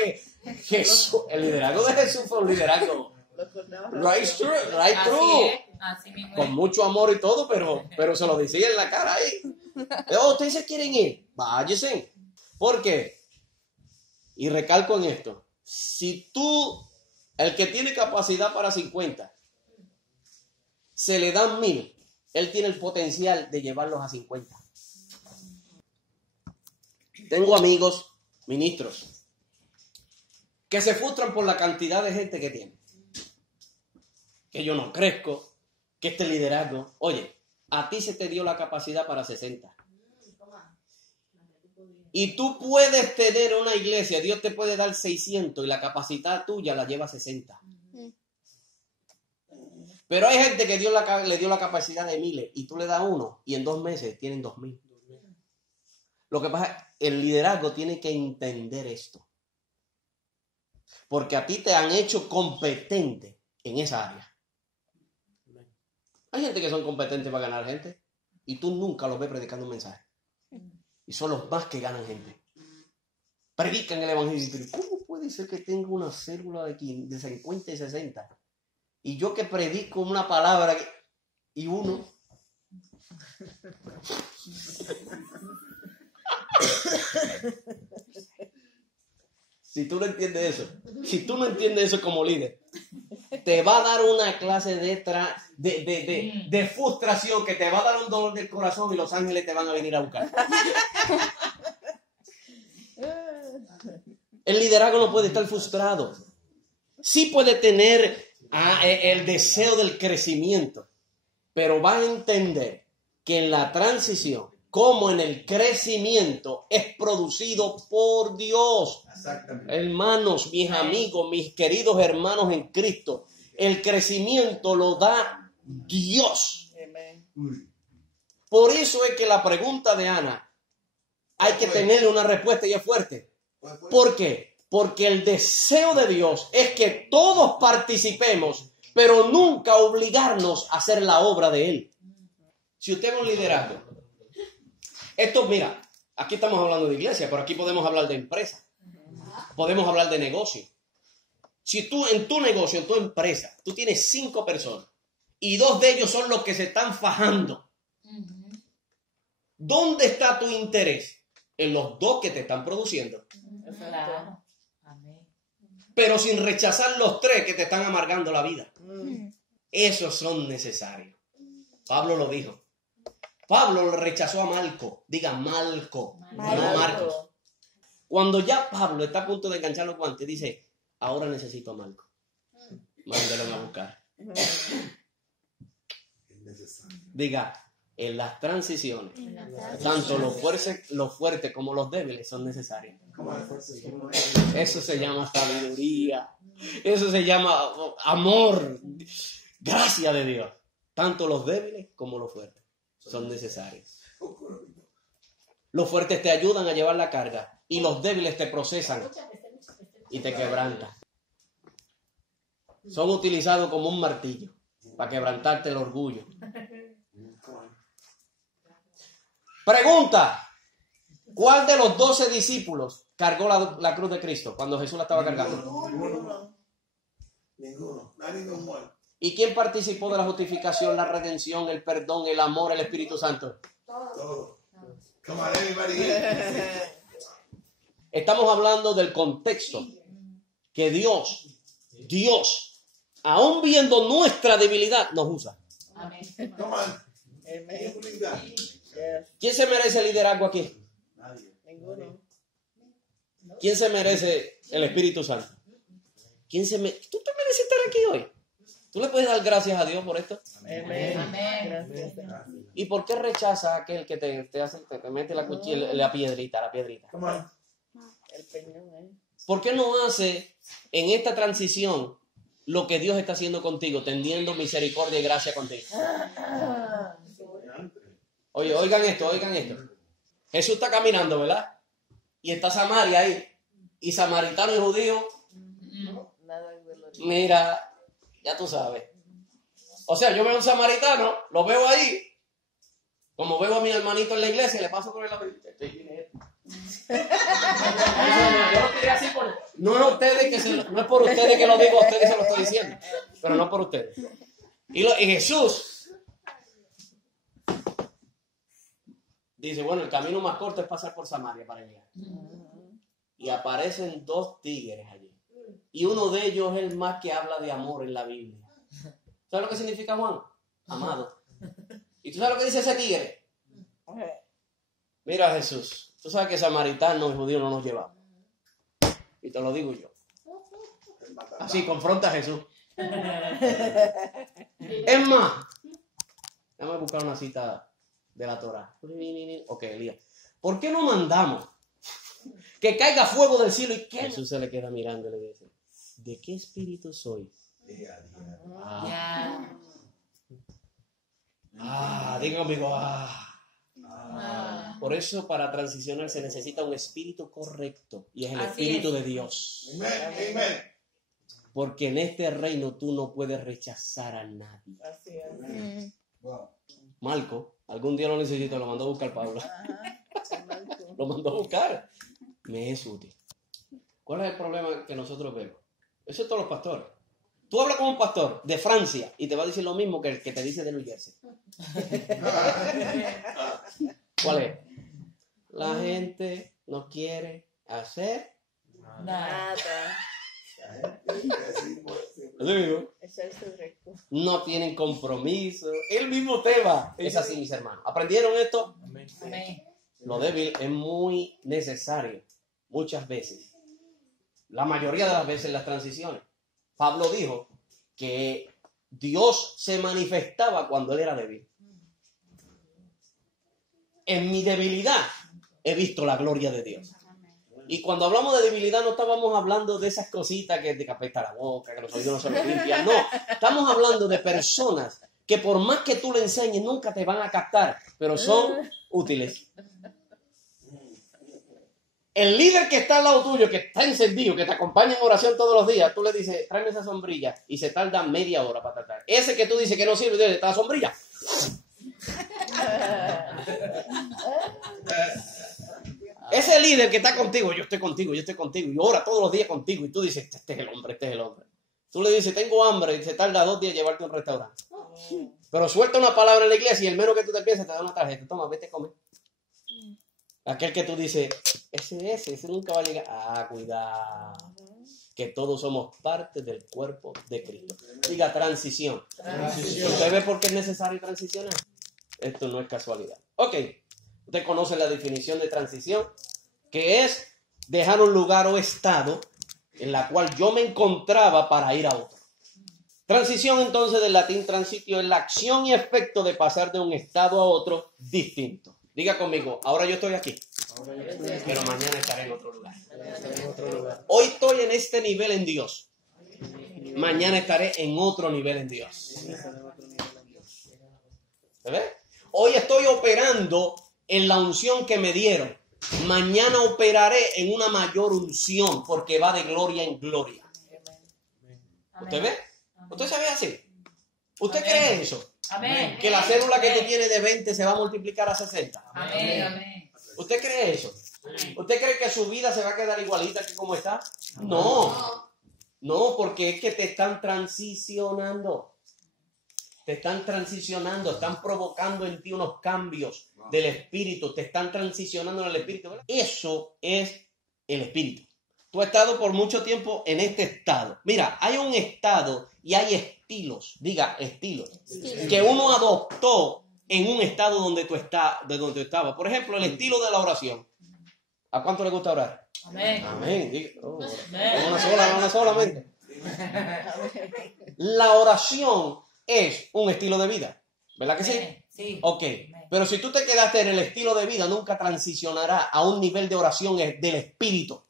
es que el liderazgo de Jesús fue un liderazgo right through. Así mismo. Con mucho amor y todo, pero se lo decía en la cara ahí. Ustedes se quieren ir, váyase. ¿Por qué? Y recalco en esto. Si tú, el que tiene capacidad para 50, se le dan 1000, él tiene el potencial de llevarlos a 50. Tengo amigos, ministros, que se frustran por la cantidad de gente que tienen. Que yo no crezco, que este liderazgo. Oye, a ti se te dio la capacidad para 60. Y tú puedes tener una iglesia, Dios te puede dar 600 y la capacidad tuya la lleva a 60. Pero hay gente que Dios le dio la capacidad de 1000 y tú le das 1 y en 2 meses tienen 2000. Lo que pasa es que el liderazgo tiene que entender esto. Porque a ti te han hecho competente en esa área. Hay gente que son competentes para ganar gente y tú nunca los ves predicando un mensaje. Y son los más que ganan gente. Predican el evangelio. Pero ¿cómo puede ser que tenga una célula de 50 y 60? Y yo que predico una palabra y uno. Si tú no entiendes eso como líder, te va a dar una clase de frustración que te va a dar un dolor del corazón y los ángeles te van a venir a buscar. El liderazgo no puede estar frustrado. Sí puede tener el deseo del crecimiento, pero va a entender que en la transición, como en el crecimiento, es producido por Dios. Hermanos, mis amigos, mis queridos hermanos en Cristo, el crecimiento lo da Dios. Por eso es que la pregunta de Ana hay que tenerle una respuesta y es fuerte. ¿Por qué? Porque el deseo de Dios es que todos participemos, pero nunca obligarnos a hacer la obra de Él. Si usted es un liderazgo, esto, mira, aquí estamos hablando de iglesia, pero aquí podemos hablar de empresa. Podemos hablar de negocio. Si tú en tu negocio, en tu empresa, tú tienes 5 personas y 2 de ellos son los que se están fajando, ¿dónde está tu interés? En los 2 que te están produciendo. Claro. Amén. Pero sin rechazar los 3 que te están amargando la vida. Esos son necesarios. Pablo lo dijo. Pablo le rechazó a Malco. Diga Malco, no Malco. Marcos. Cuando ya Pablo está a punto de enganchar los guantes, dice, ahora necesito a Malco. Mándelo a buscar. Diga, en las transiciones, tanto los fuertes como los débiles son necesarios. Eso se llama sabiduría. Eso se llama amor. Gracia de Dios. Tanto los débiles como los fuertes son necesarios. Los fuertes te ayudan a llevar la carga y los débiles te procesan y te quebrantan. Son utilizados como un martillo para quebrantarte el orgullo. Pregunta: ¿cuál de los 12 discípulos cargó la cruz de Cristo cuando Jesús la estaba cargando? Ninguno. Nadie nos muere. ¿Y quién participó de la justificación, la redención, el perdón, el amor, el Espíritu Santo? Todo. Come on, everybody. Estamos hablando del contexto que Dios, aún viendo nuestra debilidad, nos usa. Amén. Come on. ¿Quién se merece el liderazgo aquí? Ninguno. ¿Quién se merece el Espíritu Santo? ¿Tú te mereces estar aquí hoy? ¿Tú le puedes dar gracias a Dios por esto? Amén. Amén. Gracias. ¿Y por qué rechaza aquel que te mete la cuchilla, la piedrita? Come on. El peñón, ¿Por qué no hace en esta transición lo que Dios está haciendo contigo, tendiendo misericordia y gracia contigo? Oye, oigan esto. Jesús está caminando, ¿verdad? Y está Samaria ahí. Y samaritano y judío, Nada de lo mira, ya tú sabes. O sea, yo veo a un samaritano, lo veo ahí, como veo a mi hermanito en la iglesia, le paso por el lado. No es por ustedes que lo digo, a ustedes se lo estoy diciendo, pero no por ustedes. Y Jesús dice, bueno, el camino más corto es pasar por Samaria para llegar. Y aparecen 2 tigres allí. Y uno de ellos es el más que habla de amor en la Biblia. ¿Sabes lo que significa Juan? Amado. ¿Y tú sabes lo que dice ese tigre? Mira, Jesús, tú sabes que samaritanos y judíos no nos llevamos. Y te lo digo yo. Así confronta a Jesús. Es más, déjame buscar una cita de la Torah. Ok, Elías. ¿Por qué no mandamos que caiga fuego del cielo? Y Jesús se le queda mirando y le dice, ¿de qué espíritu soy? Diga conmigo, Por eso para transicionar se necesita un espíritu correcto y es el Así espíritu es. de Dios. Amen. Porque en este reino tú no puedes rechazar a nadie. Así es. Wow. Marco, algún día lo necesito, lo mandó a buscar Pablo. Malco. Lo mandó a buscar. Me es útil. ¿Cuál es el problema que nosotros vemos? Eso es todos los pastores. Tú hablas con un pastor de Francia y te va a decir lo mismo que el que te dice de New Jersey. ¿Cuál es? La gente no quiere hacer Nada. Nada. Así mismo. Ese es el recto. No tienen compromiso. El mismo tema. Es así, mis hermanos. ¿Aprendieron esto? Amén. Lo débil es muy necesario. Muchas veces. La mayoría de las veces en las transiciones. Pablo dijo que Dios se manifestaba cuando él era débil. En mi debilidad he visto la gloria de Dios. Y cuando hablamos de debilidad no estábamos hablando de esas cositas que te apesta la boca, que los oídos no se los limpian. No, estamos hablando de personas que por más que tú le enseñes nunca te van a captar, pero son útiles. El líder que está al lado tuyo, que está encendido, que te acompaña en oración todos los días, tú le dices, tráeme esa sombrilla, y se tarda media hora para tratar. Ese que tú dices que no sirve, dice, ¿está la sombrilla? Ese líder que está contigo, yo estoy contigo, y ora todos los días contigo, y tú dices, este es el hombre. Tú le dices, tengo hambre, y se tarda 2 días llevarte a un restaurante. Pero suelta una palabra en la iglesia, y el menos que tú te piensas te da una tarjeta, toma, vete a comer. Aquel que tú dices, ese nunca va a llegar. Cuidado. Que todos somos parte del cuerpo de Cristo. Diga transición. ¿Usted ve por qué es necesario transicionar? Esto no es casualidad. Ok, usted conoce la definición de transición, que es dejar un lugar o estado en la cual yo me encontraba para ir a otro. Transición, entonces, del latín transitio, es la acción y efecto de pasar de un estado a otro distinto. Diga conmigo, ahora yo estoy aquí, pero mañana estaré en otro lugar. Hoy estoy en este nivel en Dios. Mañana estaré en otro nivel en Dios. ¿Se ve? Hoy estoy operando en la unción que me dieron. Mañana operaré en una mayor unción porque va de gloria en gloria. ¿Usted ve? ¿Usted se ve así? ¿Usted cree eso? Amén. Que la célula que tú tienes de 20 se va a multiplicar a 60. Amén. Amén. ¿Usted cree eso? ¿Usted cree que su vida se va a quedar igualita que como está? No. No, porque es que te están transicionando. Te están transicionando, están provocando en ti unos cambios del espíritu, te están transicionando en el espíritu. ¿Verdad? Eso es el espíritu. Tú has estado por mucho tiempo en este estado. Mira, hay un estado y hay estilos, diga estilos, que uno adoptó en un estado donde tú estabas. Por ejemplo, el estilo de la oración. ¿A cuánto le gusta orar? Amén. Amén. Oh, Amén. una solamente. La oración es un estilo de vida, ¿verdad que sí? Sí. Ok, pero si tú te quedaste en el estilo de vida, nunca transicionará a un nivel de oración del espíritu.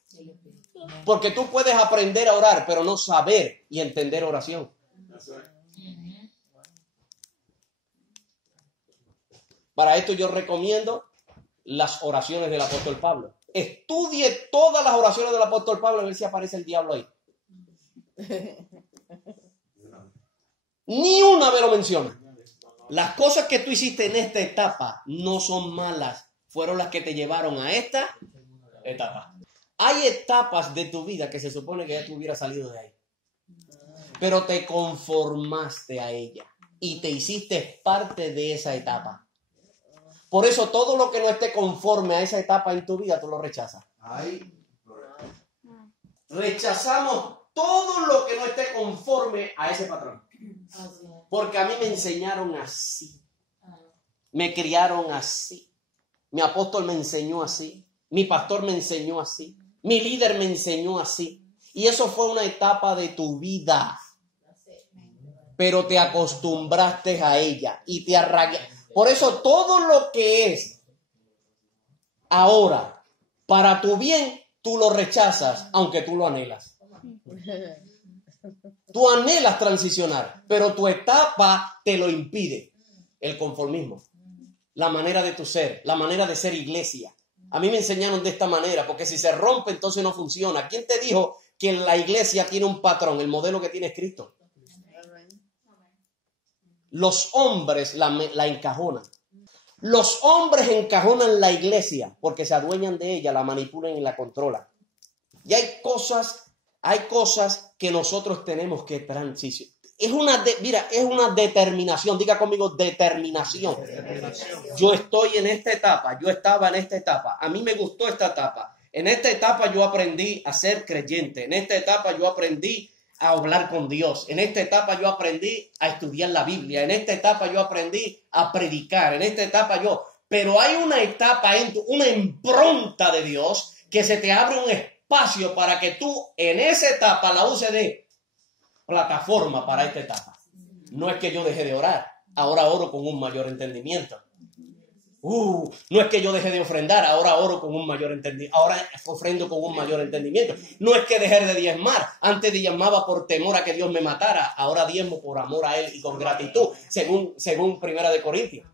Porque tú puedes aprender a orar, pero no saber y entender oración. Para esto yo recomiendo las oraciones del apóstol Pablo. Estudie todas las oraciones del apóstol Pablo a ver si aparece el diablo ahí. Ni una vez lo menciona. Las cosas que tú hiciste en esta etapa no son malas. Fueron las que te llevaron a esta etapa. Hay etapas de tu vida que se supone que ya tú hubieras salido de ahí. Pero te conformaste a ella. Y te hiciste parte de esa etapa. Por eso todo lo que no esté conforme a esa etapa en tu vida, tú lo rechazas. Rechazamos todo lo que no esté conforme a ese patrón. Porque a mí me enseñaron así. Me criaron así. Mi apóstol me enseñó así. Mi pastor me enseñó así. Mi líder me enseñó así. Y eso fue una etapa de tu vida. Pero te acostumbraste a ella y te arraigaste. Por eso todo lo que es ahora para tu bien, tú lo rechazas, aunque tú lo anhelas. Tú anhelas transicionar, pero tu etapa te lo impide. El conformismo, la manera de tu ser, la manera de ser iglesia. A mí me enseñaron de esta manera, porque si se rompe, entonces no funciona. ¿Quién te dijo que la iglesia tiene un patrón? El modelo que tiene es Cristo. Los hombres la encajonan. Los hombres encajonan la iglesia porque se adueñan de ella, la manipulan y la controlan. Y hay cosas que nosotros tenemos que transicionar. Es una determinación. Diga conmigo, determinación. Yo estoy en esta etapa, yo estaba en esta etapa. A mí me gustó esta etapa. En esta etapa yo aprendí a ser creyente. En esta etapa yo aprendí a hablar con Dios. En esta etapa yo aprendí a estudiar la Biblia. En esta etapa yo aprendí a predicar. En esta etapa pero hay una etapa, una impronta de Dios que se te abre un espacio para que tú en esa etapa la uses de plataforma para esta etapa. No es que yo deje de orar. Ahora oro con un mayor entendimiento. No es que yo deje de ofrendar, ahora oro con un mayor entendimiento, ahora ofrendo con un mayor entendimiento. No es que deje de diezmar, antes diezmaba por temor a que Dios me matara, ahora diezmo por amor a Él y con gratitud, según Primera de Corintios.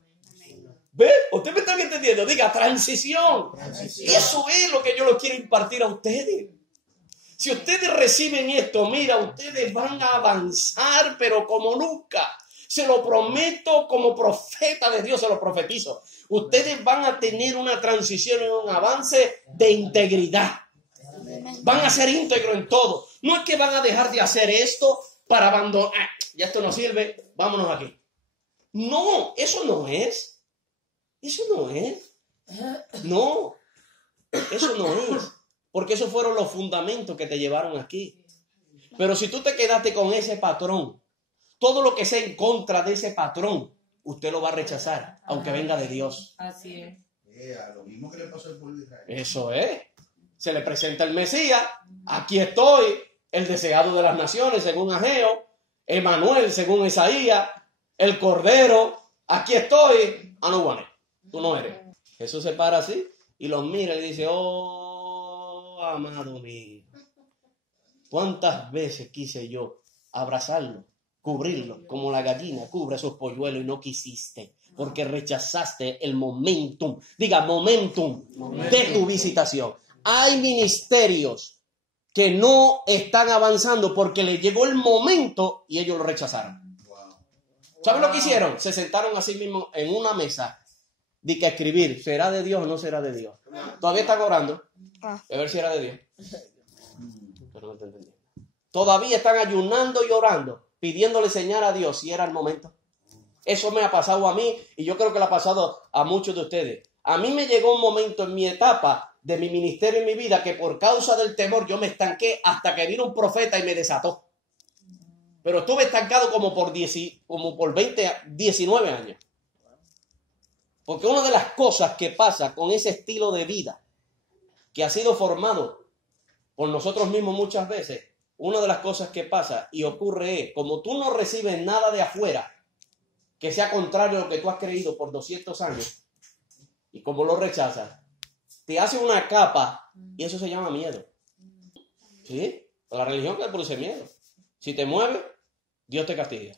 ¿Ve? ¿Usted me está entendiendo? Diga, transición. Y eso es lo que yo les quiero impartir a ustedes. Si ustedes reciben esto, mira, ustedes van a avanzar, pero como nunca. Se lo prometo como profeta de Dios, se lo profetizo. Ustedes van a tener una transición y un avance de integridad. Van a ser íntegros en todo. No es que van a dejar de hacer esto para abandonar. Ya esto no sirve, vámonos aquí. No, eso no es. Eso no es. No, eso no es. Porque esos fueron los fundamentos que te llevaron aquí. Pero si tú te quedaste con ese patrón, todo lo que sea en contra de ese patrón usted lo va a rechazar, aunque venga de Dios. Así es. Lo mismo que le pasó al pueblo de Israel. Eso es. Se le presenta el Mesías. Aquí estoy, el deseado de las naciones, según Ageo. Emanuel, según Isaías. El Cordero. Aquí estoy. Ah, no, Juan, tú no eres. Jesús se para así y los mira y le dice, oh, amado mío, ¿cuántas veces quise yo abrazarlo, cubrirlo, como la gallina cubre a sus polluelos y no quisiste? Porque rechazaste el momentum, diga momentum, de tu visitación. Hay ministerios que no están avanzando porque les llegó el momento y ellos lo rechazaron. ¿Saben lo que hicieron? Se sentaron así mismo en una mesa de que escribir, ¿será de Dios o no será de Dios? Todavía están orando, a ver si era de Dios. Pero no te entendí. Todavía están ayunando y orando, pidiéndole señal a Dios si era el momento. Eso me ha pasado a mí y yo creo que le ha pasado a muchos de ustedes. A mí me llegó un momento en mi etapa de mi ministerio en mi vida que por causa del temor yo me estanqué hasta que vino un profeta y me desató. Pero estuve estancado como por 19 años. Porque una de las cosas que pasa con ese estilo de vida que ha sido formado por nosotros mismos muchas veces, una de las cosas que pasa y ocurre es, como tú no recibes nada de afuera que sea contrario a lo que tú has creído por 200 años, y como lo rechazas, te hace una capa y eso se llama miedo. ¿Sí? La religión que produce miedo. Si te mueve, Dios te castiga.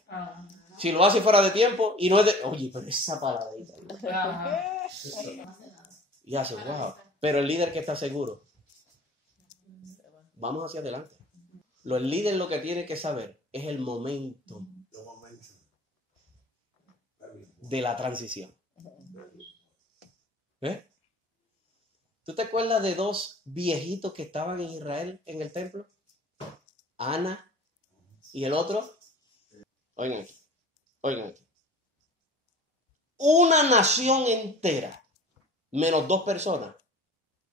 Si lo hace fuera de tiempo y no es de... Oye, pero esa palabrita. Y hace, wow. Pero el líder que está seguro, vamos hacia adelante. El líder lo que tiene que saber es el momento de la transición. ¿Eh? ¿Tú te acuerdas de dos viejitos que estaban en Israel en el templo? Ana y el otro. Oigan aquí. Oigan aquí. Una nación entera, menos 2 personas,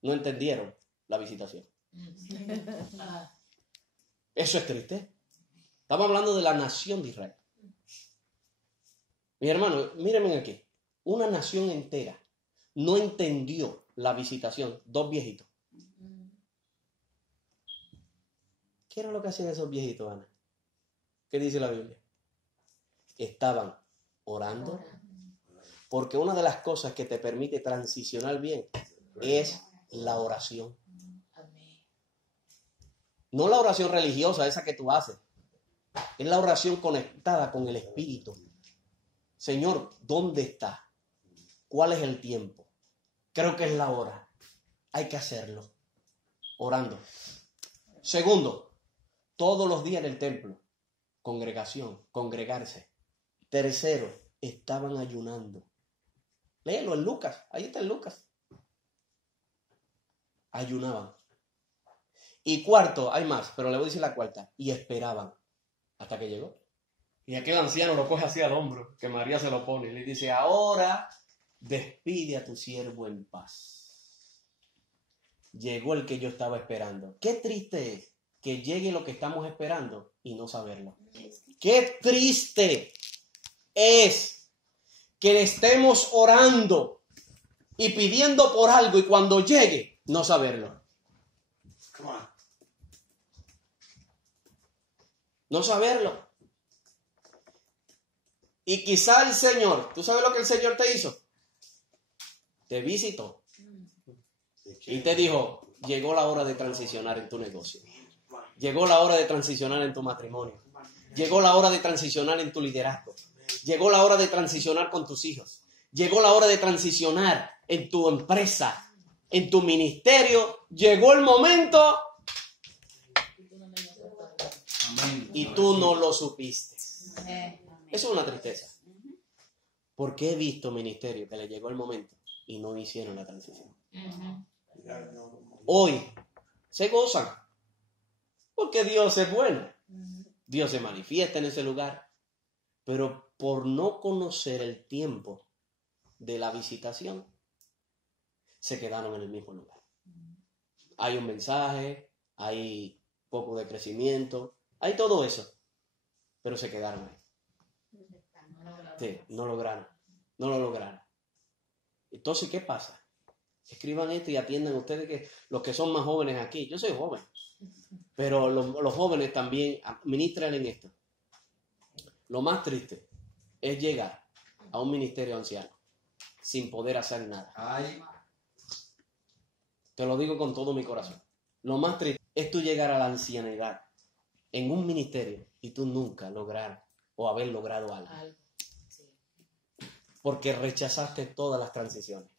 no entendieron la visitación. Eso es triste. Estamos hablando de la nación de Israel. Mi hermano, mírenme aquí. Una nación entera no entendió la visitación. 2 viejitos. ¿Qué era lo que hacían esos viejitos, Ana? ¿Qué dice la Biblia? Estaban orando. Porque una de las cosas que te permite transicionar bien es la oración. No la oración religiosa, esa que tú haces. Es la oración conectada con el Espíritu. Señor, ¿dónde está? ¿Cuál es el tiempo? Creo que es la hora. Hay que hacerlo. Orando. Segundo, todos los días en el templo. Congregación, congregarse. Tercero, estaban ayunando. Léelo en Lucas. Ahí está en Lucas. Ayunaban. Y cuarto, hay más, pero le voy a decir la cuarta. Y esperaban hasta que llegó. Y aquel anciano lo coge así al hombro, que María se lo pone, y le dice, ahora despide a tu siervo en paz. Llegó el que yo estaba esperando. Qué triste es que llegue lo que estamos esperando y no saberlo. Qué triste es que le estemos orando y pidiendo por algo y cuando llegue no saberlo. No saberlo. Y quizá el Señor, ¿tú sabes lo que el Señor te hizo? Te visitó y te dijo, llegó la hora de transicionar en tu negocio. Llegó la hora de transicionar en tu matrimonio. Llegó la hora de transicionar en tu liderazgo. Llegó la hora de transicionar con tus hijos. Llegó la hora de transicionar en tu empresa, en tu ministerio. Llegó el momento y tú no lo supiste. Eso es una tristeza. Porque he visto ministerios que le llegó el momento y no hicieron la transición. Hoy se gozan porque Dios es bueno. Dios se manifiesta en ese lugar. Pero por no conocer el tiempo de la visitación, se quedaron en el mismo lugar. Hay un mensaje, hay poco de crecimiento, hay todo eso, pero se quedaron ahí. No lograron. No lo lograron. Entonces, ¿qué pasa? Escriban esto y atiendan ustedes, que los que son más jóvenes aquí. Yo soy joven, pero los jóvenes también ministran en esto. Lo más triste es llegar a un ministerio anciano sin poder hacer nada. Ay, Te lo digo con todo mi corazón. Lo más triste es tú llegar a la ancianidad en un ministerio y tú nunca lograr o haber logrado algo. Sí. Porque rechazaste todas las transiciones.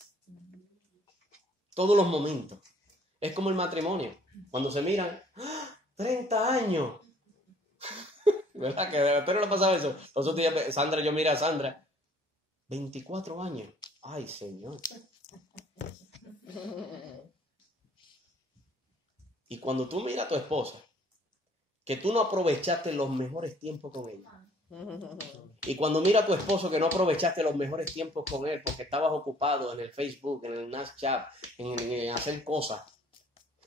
Todos los momentos. Es como el matrimonio. Cuando se miran, ¡ah! 30 años. ¿Verdad? Que a usted no le pasaba eso. Los otros días, Sandra, yo miré a Sandra. 24 años. Ay, Señor. Y cuando tú miras a tu esposa, que tú no aprovechaste los mejores tiempos con ella. Y cuando mira a tu esposo que no aprovechaste los mejores tiempos con él porque estabas ocupado en el Facebook, en el Snapchat, en hacer cosas.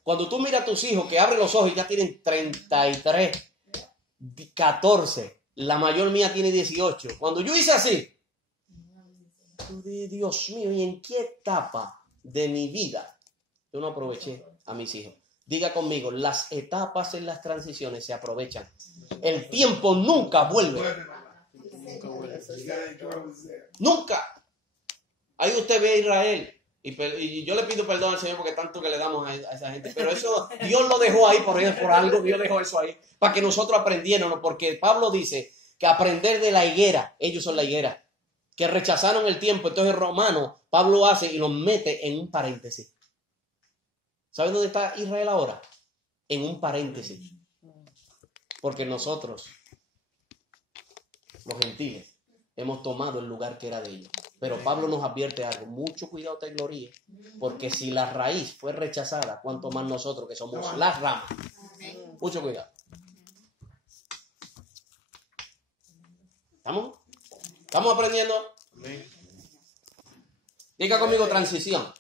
Cuando tú miras a tus hijos que abren los ojos y ya tienen 33, 14, la mayor mía tiene 18. Cuando yo hice así, Dios mío, ¿y en qué etapa de mi vida yo no aproveché a mis hijos? Diga conmigo, las etapas en las transiciones se aprovechan. El tiempo nunca vuelve. Nunca. Ahí usted ve a Israel. Y yo le pido perdón al Señor porque tanto que le damos a esa gente. Pero eso, Dios lo dejó ahí por algo. Dios dejó eso ahí para que nosotros aprendiéramos. Porque Pablo dice que aprender de la higuera, ellos son la higuera, que rechazaron el tiempo. Entonces Romano, Pablo hace y los mete en un paréntesis. ¿Saben dónde está Israel ahora? En un paréntesis. Porque nosotros, los gentiles, hemos tomado el lugar que era de ellos. Pero Pablo nos advierte algo. Mucho cuidado te gloríe. Porque si la raíz fue rechazada, cuánto más nosotros que somos las ramas. Mucho cuidado. ¿Estamos? ¿Estamos aprendiendo? Diga conmigo transición.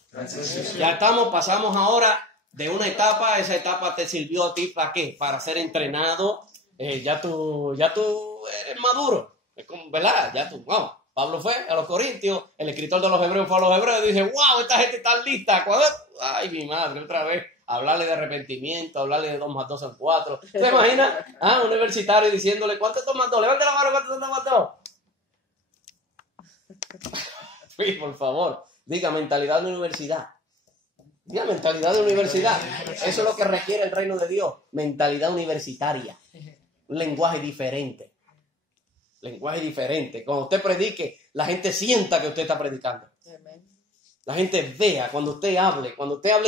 Ya estamos, pasamos ahora de una etapa. Esa etapa te sirvió a ti ¿para qué? Para ser entrenado. Ya tú eres maduro, ¿verdad? Ya tú, wow. Pablo fue a los Corintios, el escritor de los Hebreos fue a los Hebreos y dice, wow, esta gente está lista. Ay, mi madre, otra vez, hablarle de arrepentimiento, hablarle de 2 más 2 son 4. ¿Se imagina? Un universitario diciéndole, ¿cuánto es 2 más 2? Levante la mano, ¿cuánto es 2 más 2? Sí, por favor, diga mentalidad de universidad. Diga mentalidad de universidad. Eso es lo que requiere el reino de Dios. Mentalidad universitaria. Un lenguaje diferente. Lenguaje diferente. Cuando usted predique, la gente sienta que usted está predicando. La gente vea cuando usted hable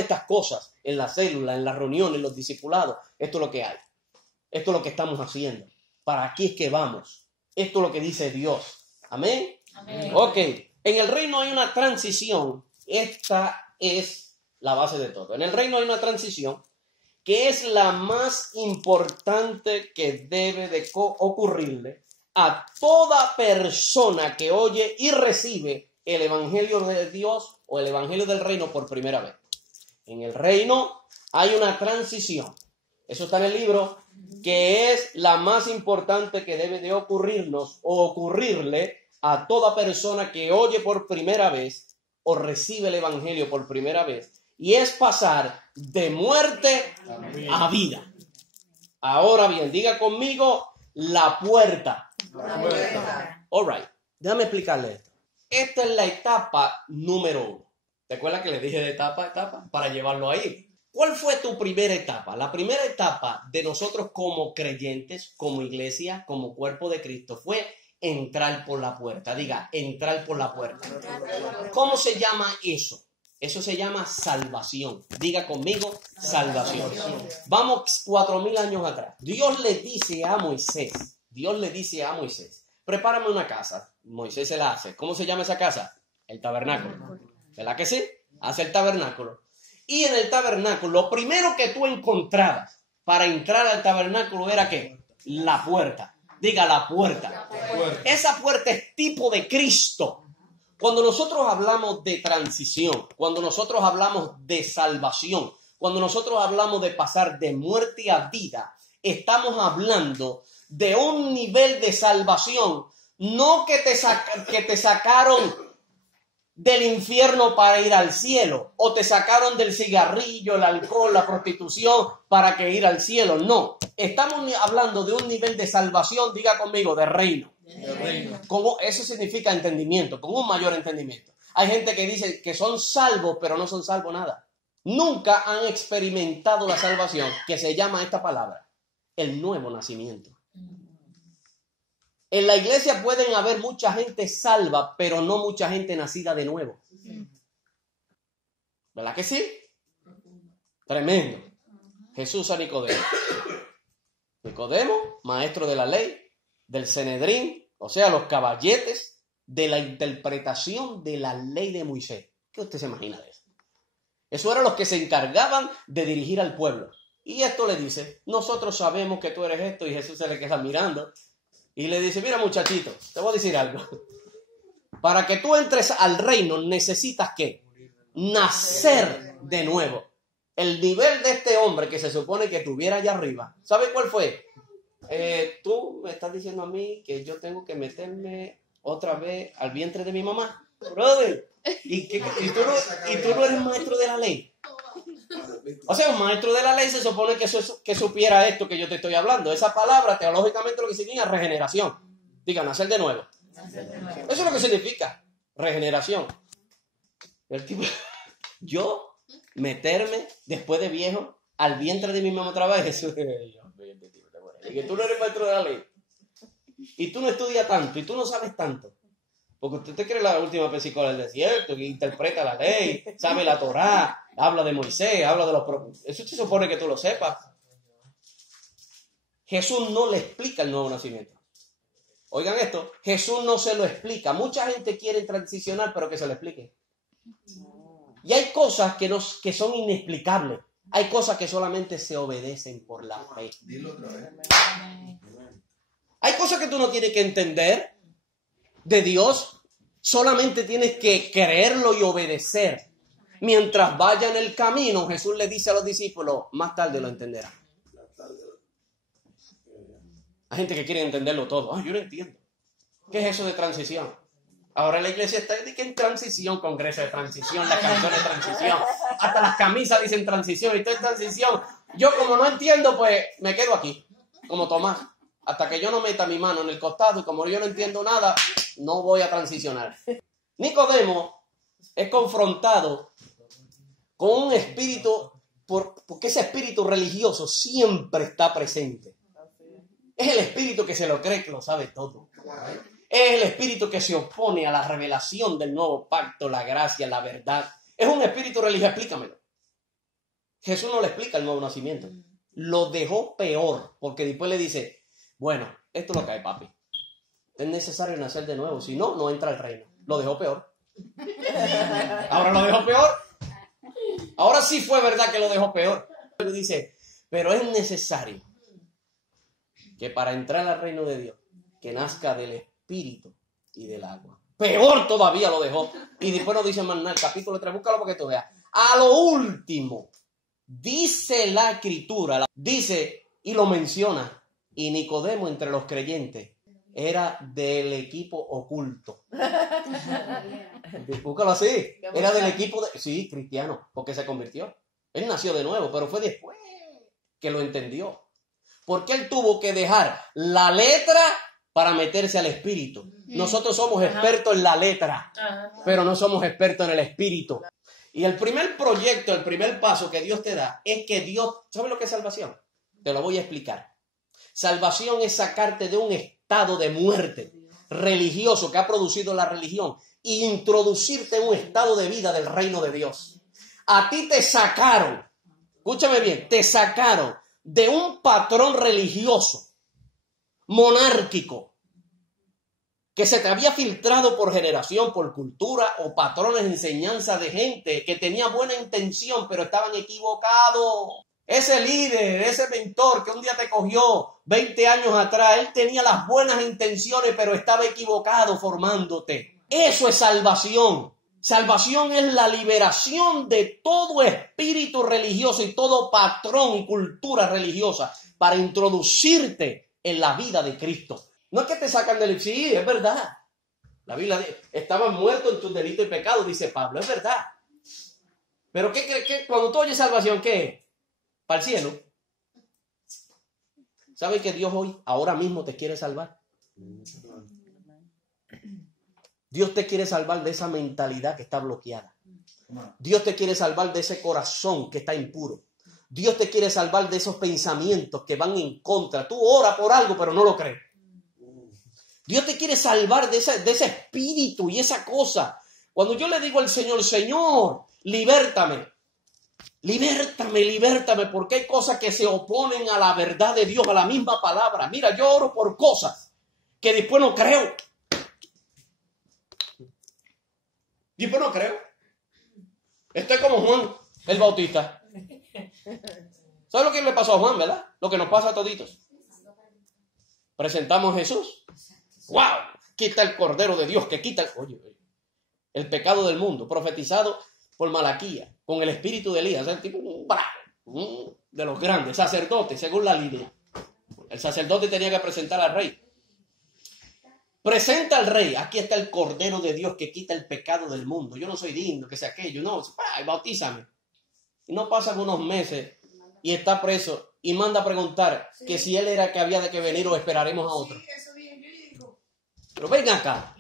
estas cosas en la célula, en las reuniones, en los discipulados. Esto es lo que hay. Esto es lo que estamos haciendo. Para aquí es que vamos. Esto es lo que dice Dios. Amén. Amén. Ok. En el reino hay una transición. Esta es la base de todo. En el reino hay una transición que es la más importante que debe de ocurrirle a toda persona que oye y recibe el evangelio de Dios o el evangelio del reino por primera vez. En el reino hay una transición. Eso está en el libro, que es la más importante que debe de ocurrirnos o ocurrirle a toda persona que oye por primera vez o recibe el evangelio por primera vez. Y es pasar de muerte a vida. Ahora bien, diga conmigo la puerta. All right, déjame explicarle esto. Esta es la etapa número 1. ¿Te acuerdas que les dije de etapa a etapa? Para llevarlo ahí. ¿Cuál fue tu primera etapa? La primera etapa de nosotros como creyentes, como iglesia, como cuerpo de Cristo, fue entrar por la puerta. Diga, entrar por la puerta. ¿Cómo se llama eso? Eso se llama salvación. Diga conmigo, salvación. Vamos 4,000 años atrás. Dios le dice a Moisés, prepárame una casa. Moisés se la hace. ¿Cómo se llama esa casa? El tabernáculo. ¿Verdad que sí? Hace el tabernáculo. Y en el tabernáculo, lo primero que tú encontrabas para entrar al tabernáculo era ¿qué? La puerta. Diga la puerta. Esa puerta es tipo de Cristo. Cuando nosotros hablamos de transición, cuando nosotros hablamos de salvación, cuando nosotros hablamos de pasar de muerte a vida, estamos hablando de un nivel de salvación No que te sacaron del infierno para ir al cielo, o te sacaron del cigarrillo, el alcohol, la prostitución para que ir al cielo. No, estamos hablando de un nivel de salvación, diga conmigo, de reino. Como eso significa entendimiento, con un mayor entendimiento. Hay gente que dice que son salvos, pero no son salvos nada. Nunca han experimentado la salvación, que se llama esta palabra, el nuevo nacimiento. En la iglesia pueden haber mucha gente salva, pero no mucha gente nacida de nuevo. ¿Verdad que sí? Tremendo. Jesús a Nicodemo. Nicodemo, maestro de la ley, del Sanedrín, o sea, los caballetes de la interpretación de la ley de Moisés. ¿Qué usted se imagina de eso? Eso eran los que se encargaban de dirigir al pueblo. Y esto le dice, nosotros sabemos que tú eres esto, y Jesús se le queda mirando. Y le dice, mira muchachito, te voy a decir algo. Para que tú entres al reino necesitas ¿qué? Nacer de nuevo. El nivel de este hombre que se supone que estuviera allá arriba, ¿sabe cuál fue? Tú me estás diciendo a mí que yo tengo que meterme otra vez al vientre de mi mamá. Brother, ¿y tú no eres maestro de la ley? O sea, un maestro de la ley se supone que supiera esto que yo te estoy hablando. Esa palabra, teológicamente, lo que significa es regeneración. Diga, nacer de nuevo. Eso es lo que significa regeneración. El tipo, yo meterme después de viejo al vientre de mi mamá otra vez. Eso y que tú no eres maestro de la ley. Y tú no estudias tanto, y tú no sabes tanto. Porque usted te cree la última pesicola del desierto, que interpreta la ley, sabe la Torá, habla de Moisés, habla de los profetas. Eso se supone que tú lo sepas. Jesús no le explica el nuevo nacimiento. Oigan esto, Jesús no se lo explica. Mucha gente quiere transicionar, pero que se lo explique. Y hay cosas que son inexplicables. Hay cosas que solamente se obedecen por la fe. Dilo otra vez. Hay cosas que tú no tienes que entender de Dios, solamente tienes que creerlo y obedecer. Mientras vaya en el camino, Jesús le dice a los discípulos, más tarde lo entenderán. Hay gente que quiere entenderlo todo. Yo no entiendo. ¿Qué es eso de transición? Ahora la iglesia está en transición, congreso de transición, las canciones de transición, hasta las camisas dicen transición y todo es transición. Yo como no entiendo, pues me quedo aquí, como Tomás. Hasta que yo no meta mi mano en el costado y como yo no entiendo nada, no voy a transicionar. Nicodemo es confrontado con un espíritu, porque ese espíritu religioso siempre está presente. Es el espíritu que se lo cree que lo sabe todo. Es el espíritu que se opone a la revelación del nuevo pacto, la gracia, la verdad. Es un espíritu religioso, explícamelo. Jesús no le explica el nuevo nacimiento. Lo dejó peor, porque después le dice, bueno, esto es lo que hay, papi. Es necesario nacer de nuevo, si no, no entra al reino. Lo dejó peor. Ahora lo dejó peor. Ahora sí fue verdad que lo dejó peor. Dice, pero es necesario que para entrar al reino de Dios, que nazca del espíritu y del agua. Peor todavía lo dejó. Y después nos dice más nada, el capítulo 3, búscalo porque tú veas. A lo último, dice la escritura, dice y lo menciona, y Nicodemo entre los creyentes era del equipo oculto. Búscalo así. Era del equipo sí, cristiano, porque se convirtió. Él nació de nuevo, pero fue después que lo entendió. Porque él tuvo que dejar la letra para meterse al espíritu. Nosotros somos expertos en la letra, pero no somos expertos en el espíritu. Y el primer proyecto, el primer paso que Dios te da es que Dios, ¿sabes lo que es salvación? Te lo voy a explicar. Salvación es sacarte de un estado de muerte religioso que ha producido la religión e introducirte en un estado de vida del reino de Dios. A ti te sacaron, escúchame bien, te sacaron de un patrón religioso, monárquico, que se te había filtrado por generación, por cultura o patrones de enseñanza de gente que tenía buena intención, pero estaban equivocados. Ese líder, ese mentor que un día te cogió 20 años atrás, él tenía las buenas intenciones, pero estaba equivocado formándote. Eso es salvación. Salvación es la liberación de todo espíritu religioso y todo patrón y cultura religiosa para introducirte en la vida de Cristo. No es que te sacan del... Sí, es verdad. La Biblia dice, estaban muertos en tus delitos y pecados, dice Pablo, es verdad. Pero ¿qué? Cuando tú oyes salvación, ¿qué es? Para el cielo. ¿Sabes que Dios hoy, ahora mismo te quiere salvar? Dios te quiere salvar de esa mentalidad que está bloqueada. Dios te quiere salvar de ese corazón que está impuro. Dios te quiere salvar de esos pensamientos que van en contra. Tú oras por algo, pero no lo crees. Dios te quiere salvar de ese espíritu y esa cosa. Cuando yo le digo al Señor, Señor, libértame. Libértame, libértame, porque hay cosas que se oponen a la verdad de Dios, a la misma palabra. Mira, yo oro por cosas que después no creo. Después no creo. Estoy como Juan, el Bautista. ¿Sabes lo que le pasó a Juan, verdad? Lo que nos pasa a toditos. Presentamos a Jesús. ¡Wow! Quita el Cordero de Dios, que quita el pecado del mundo, profetizado por Malaquía, con el espíritu de Elías, el tipo bravo, de los grandes, sacerdotes, según la línea. El sacerdote tenía que presentar al rey. Presenta al rey, aquí está el Cordero de Dios que quita el pecado del mundo. Yo no soy digno, que sea aquello, no, bautízame. Y no pasan unos meses y está preso y manda a preguntar que si él era que había de que venir o esperaremos a otro. Pero ven acá,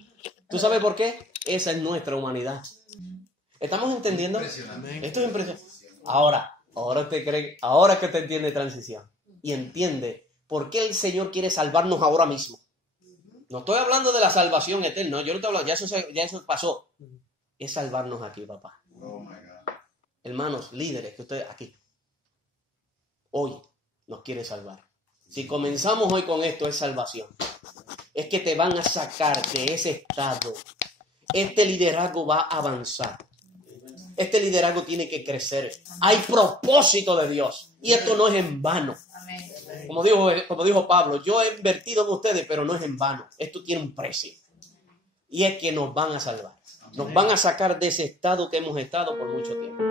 ¿tú sabes por qué? Esa es nuestra humanidad. ¿Estamos entendiendo? Esto es impresionante. Ahora usted cree, ahora que usted entiende transición y entiende por qué el Señor quiere salvarnos ahora mismo. No estoy hablando de la salvación eterna, yo no estoy hablando, ya eso pasó. Es salvarnos aquí, papá. Oh my God. Hermanos, líderes, que ustedes aquí, hoy nos quiere salvar. Si comenzamos hoy con esto, es salvación. Es que te van a sacar de ese estado. Este liderazgo va a avanzar. Este liderazgo tiene que crecer. Hay propósito de Dios. Y esto no es en vano. Como dijo Pablo, yo he invertido en ustedes, pero no es en vano. Esto tiene un precio. Y es que nos van a salvar. Nos van a sacar de ese estado que hemos estado por mucho tiempo.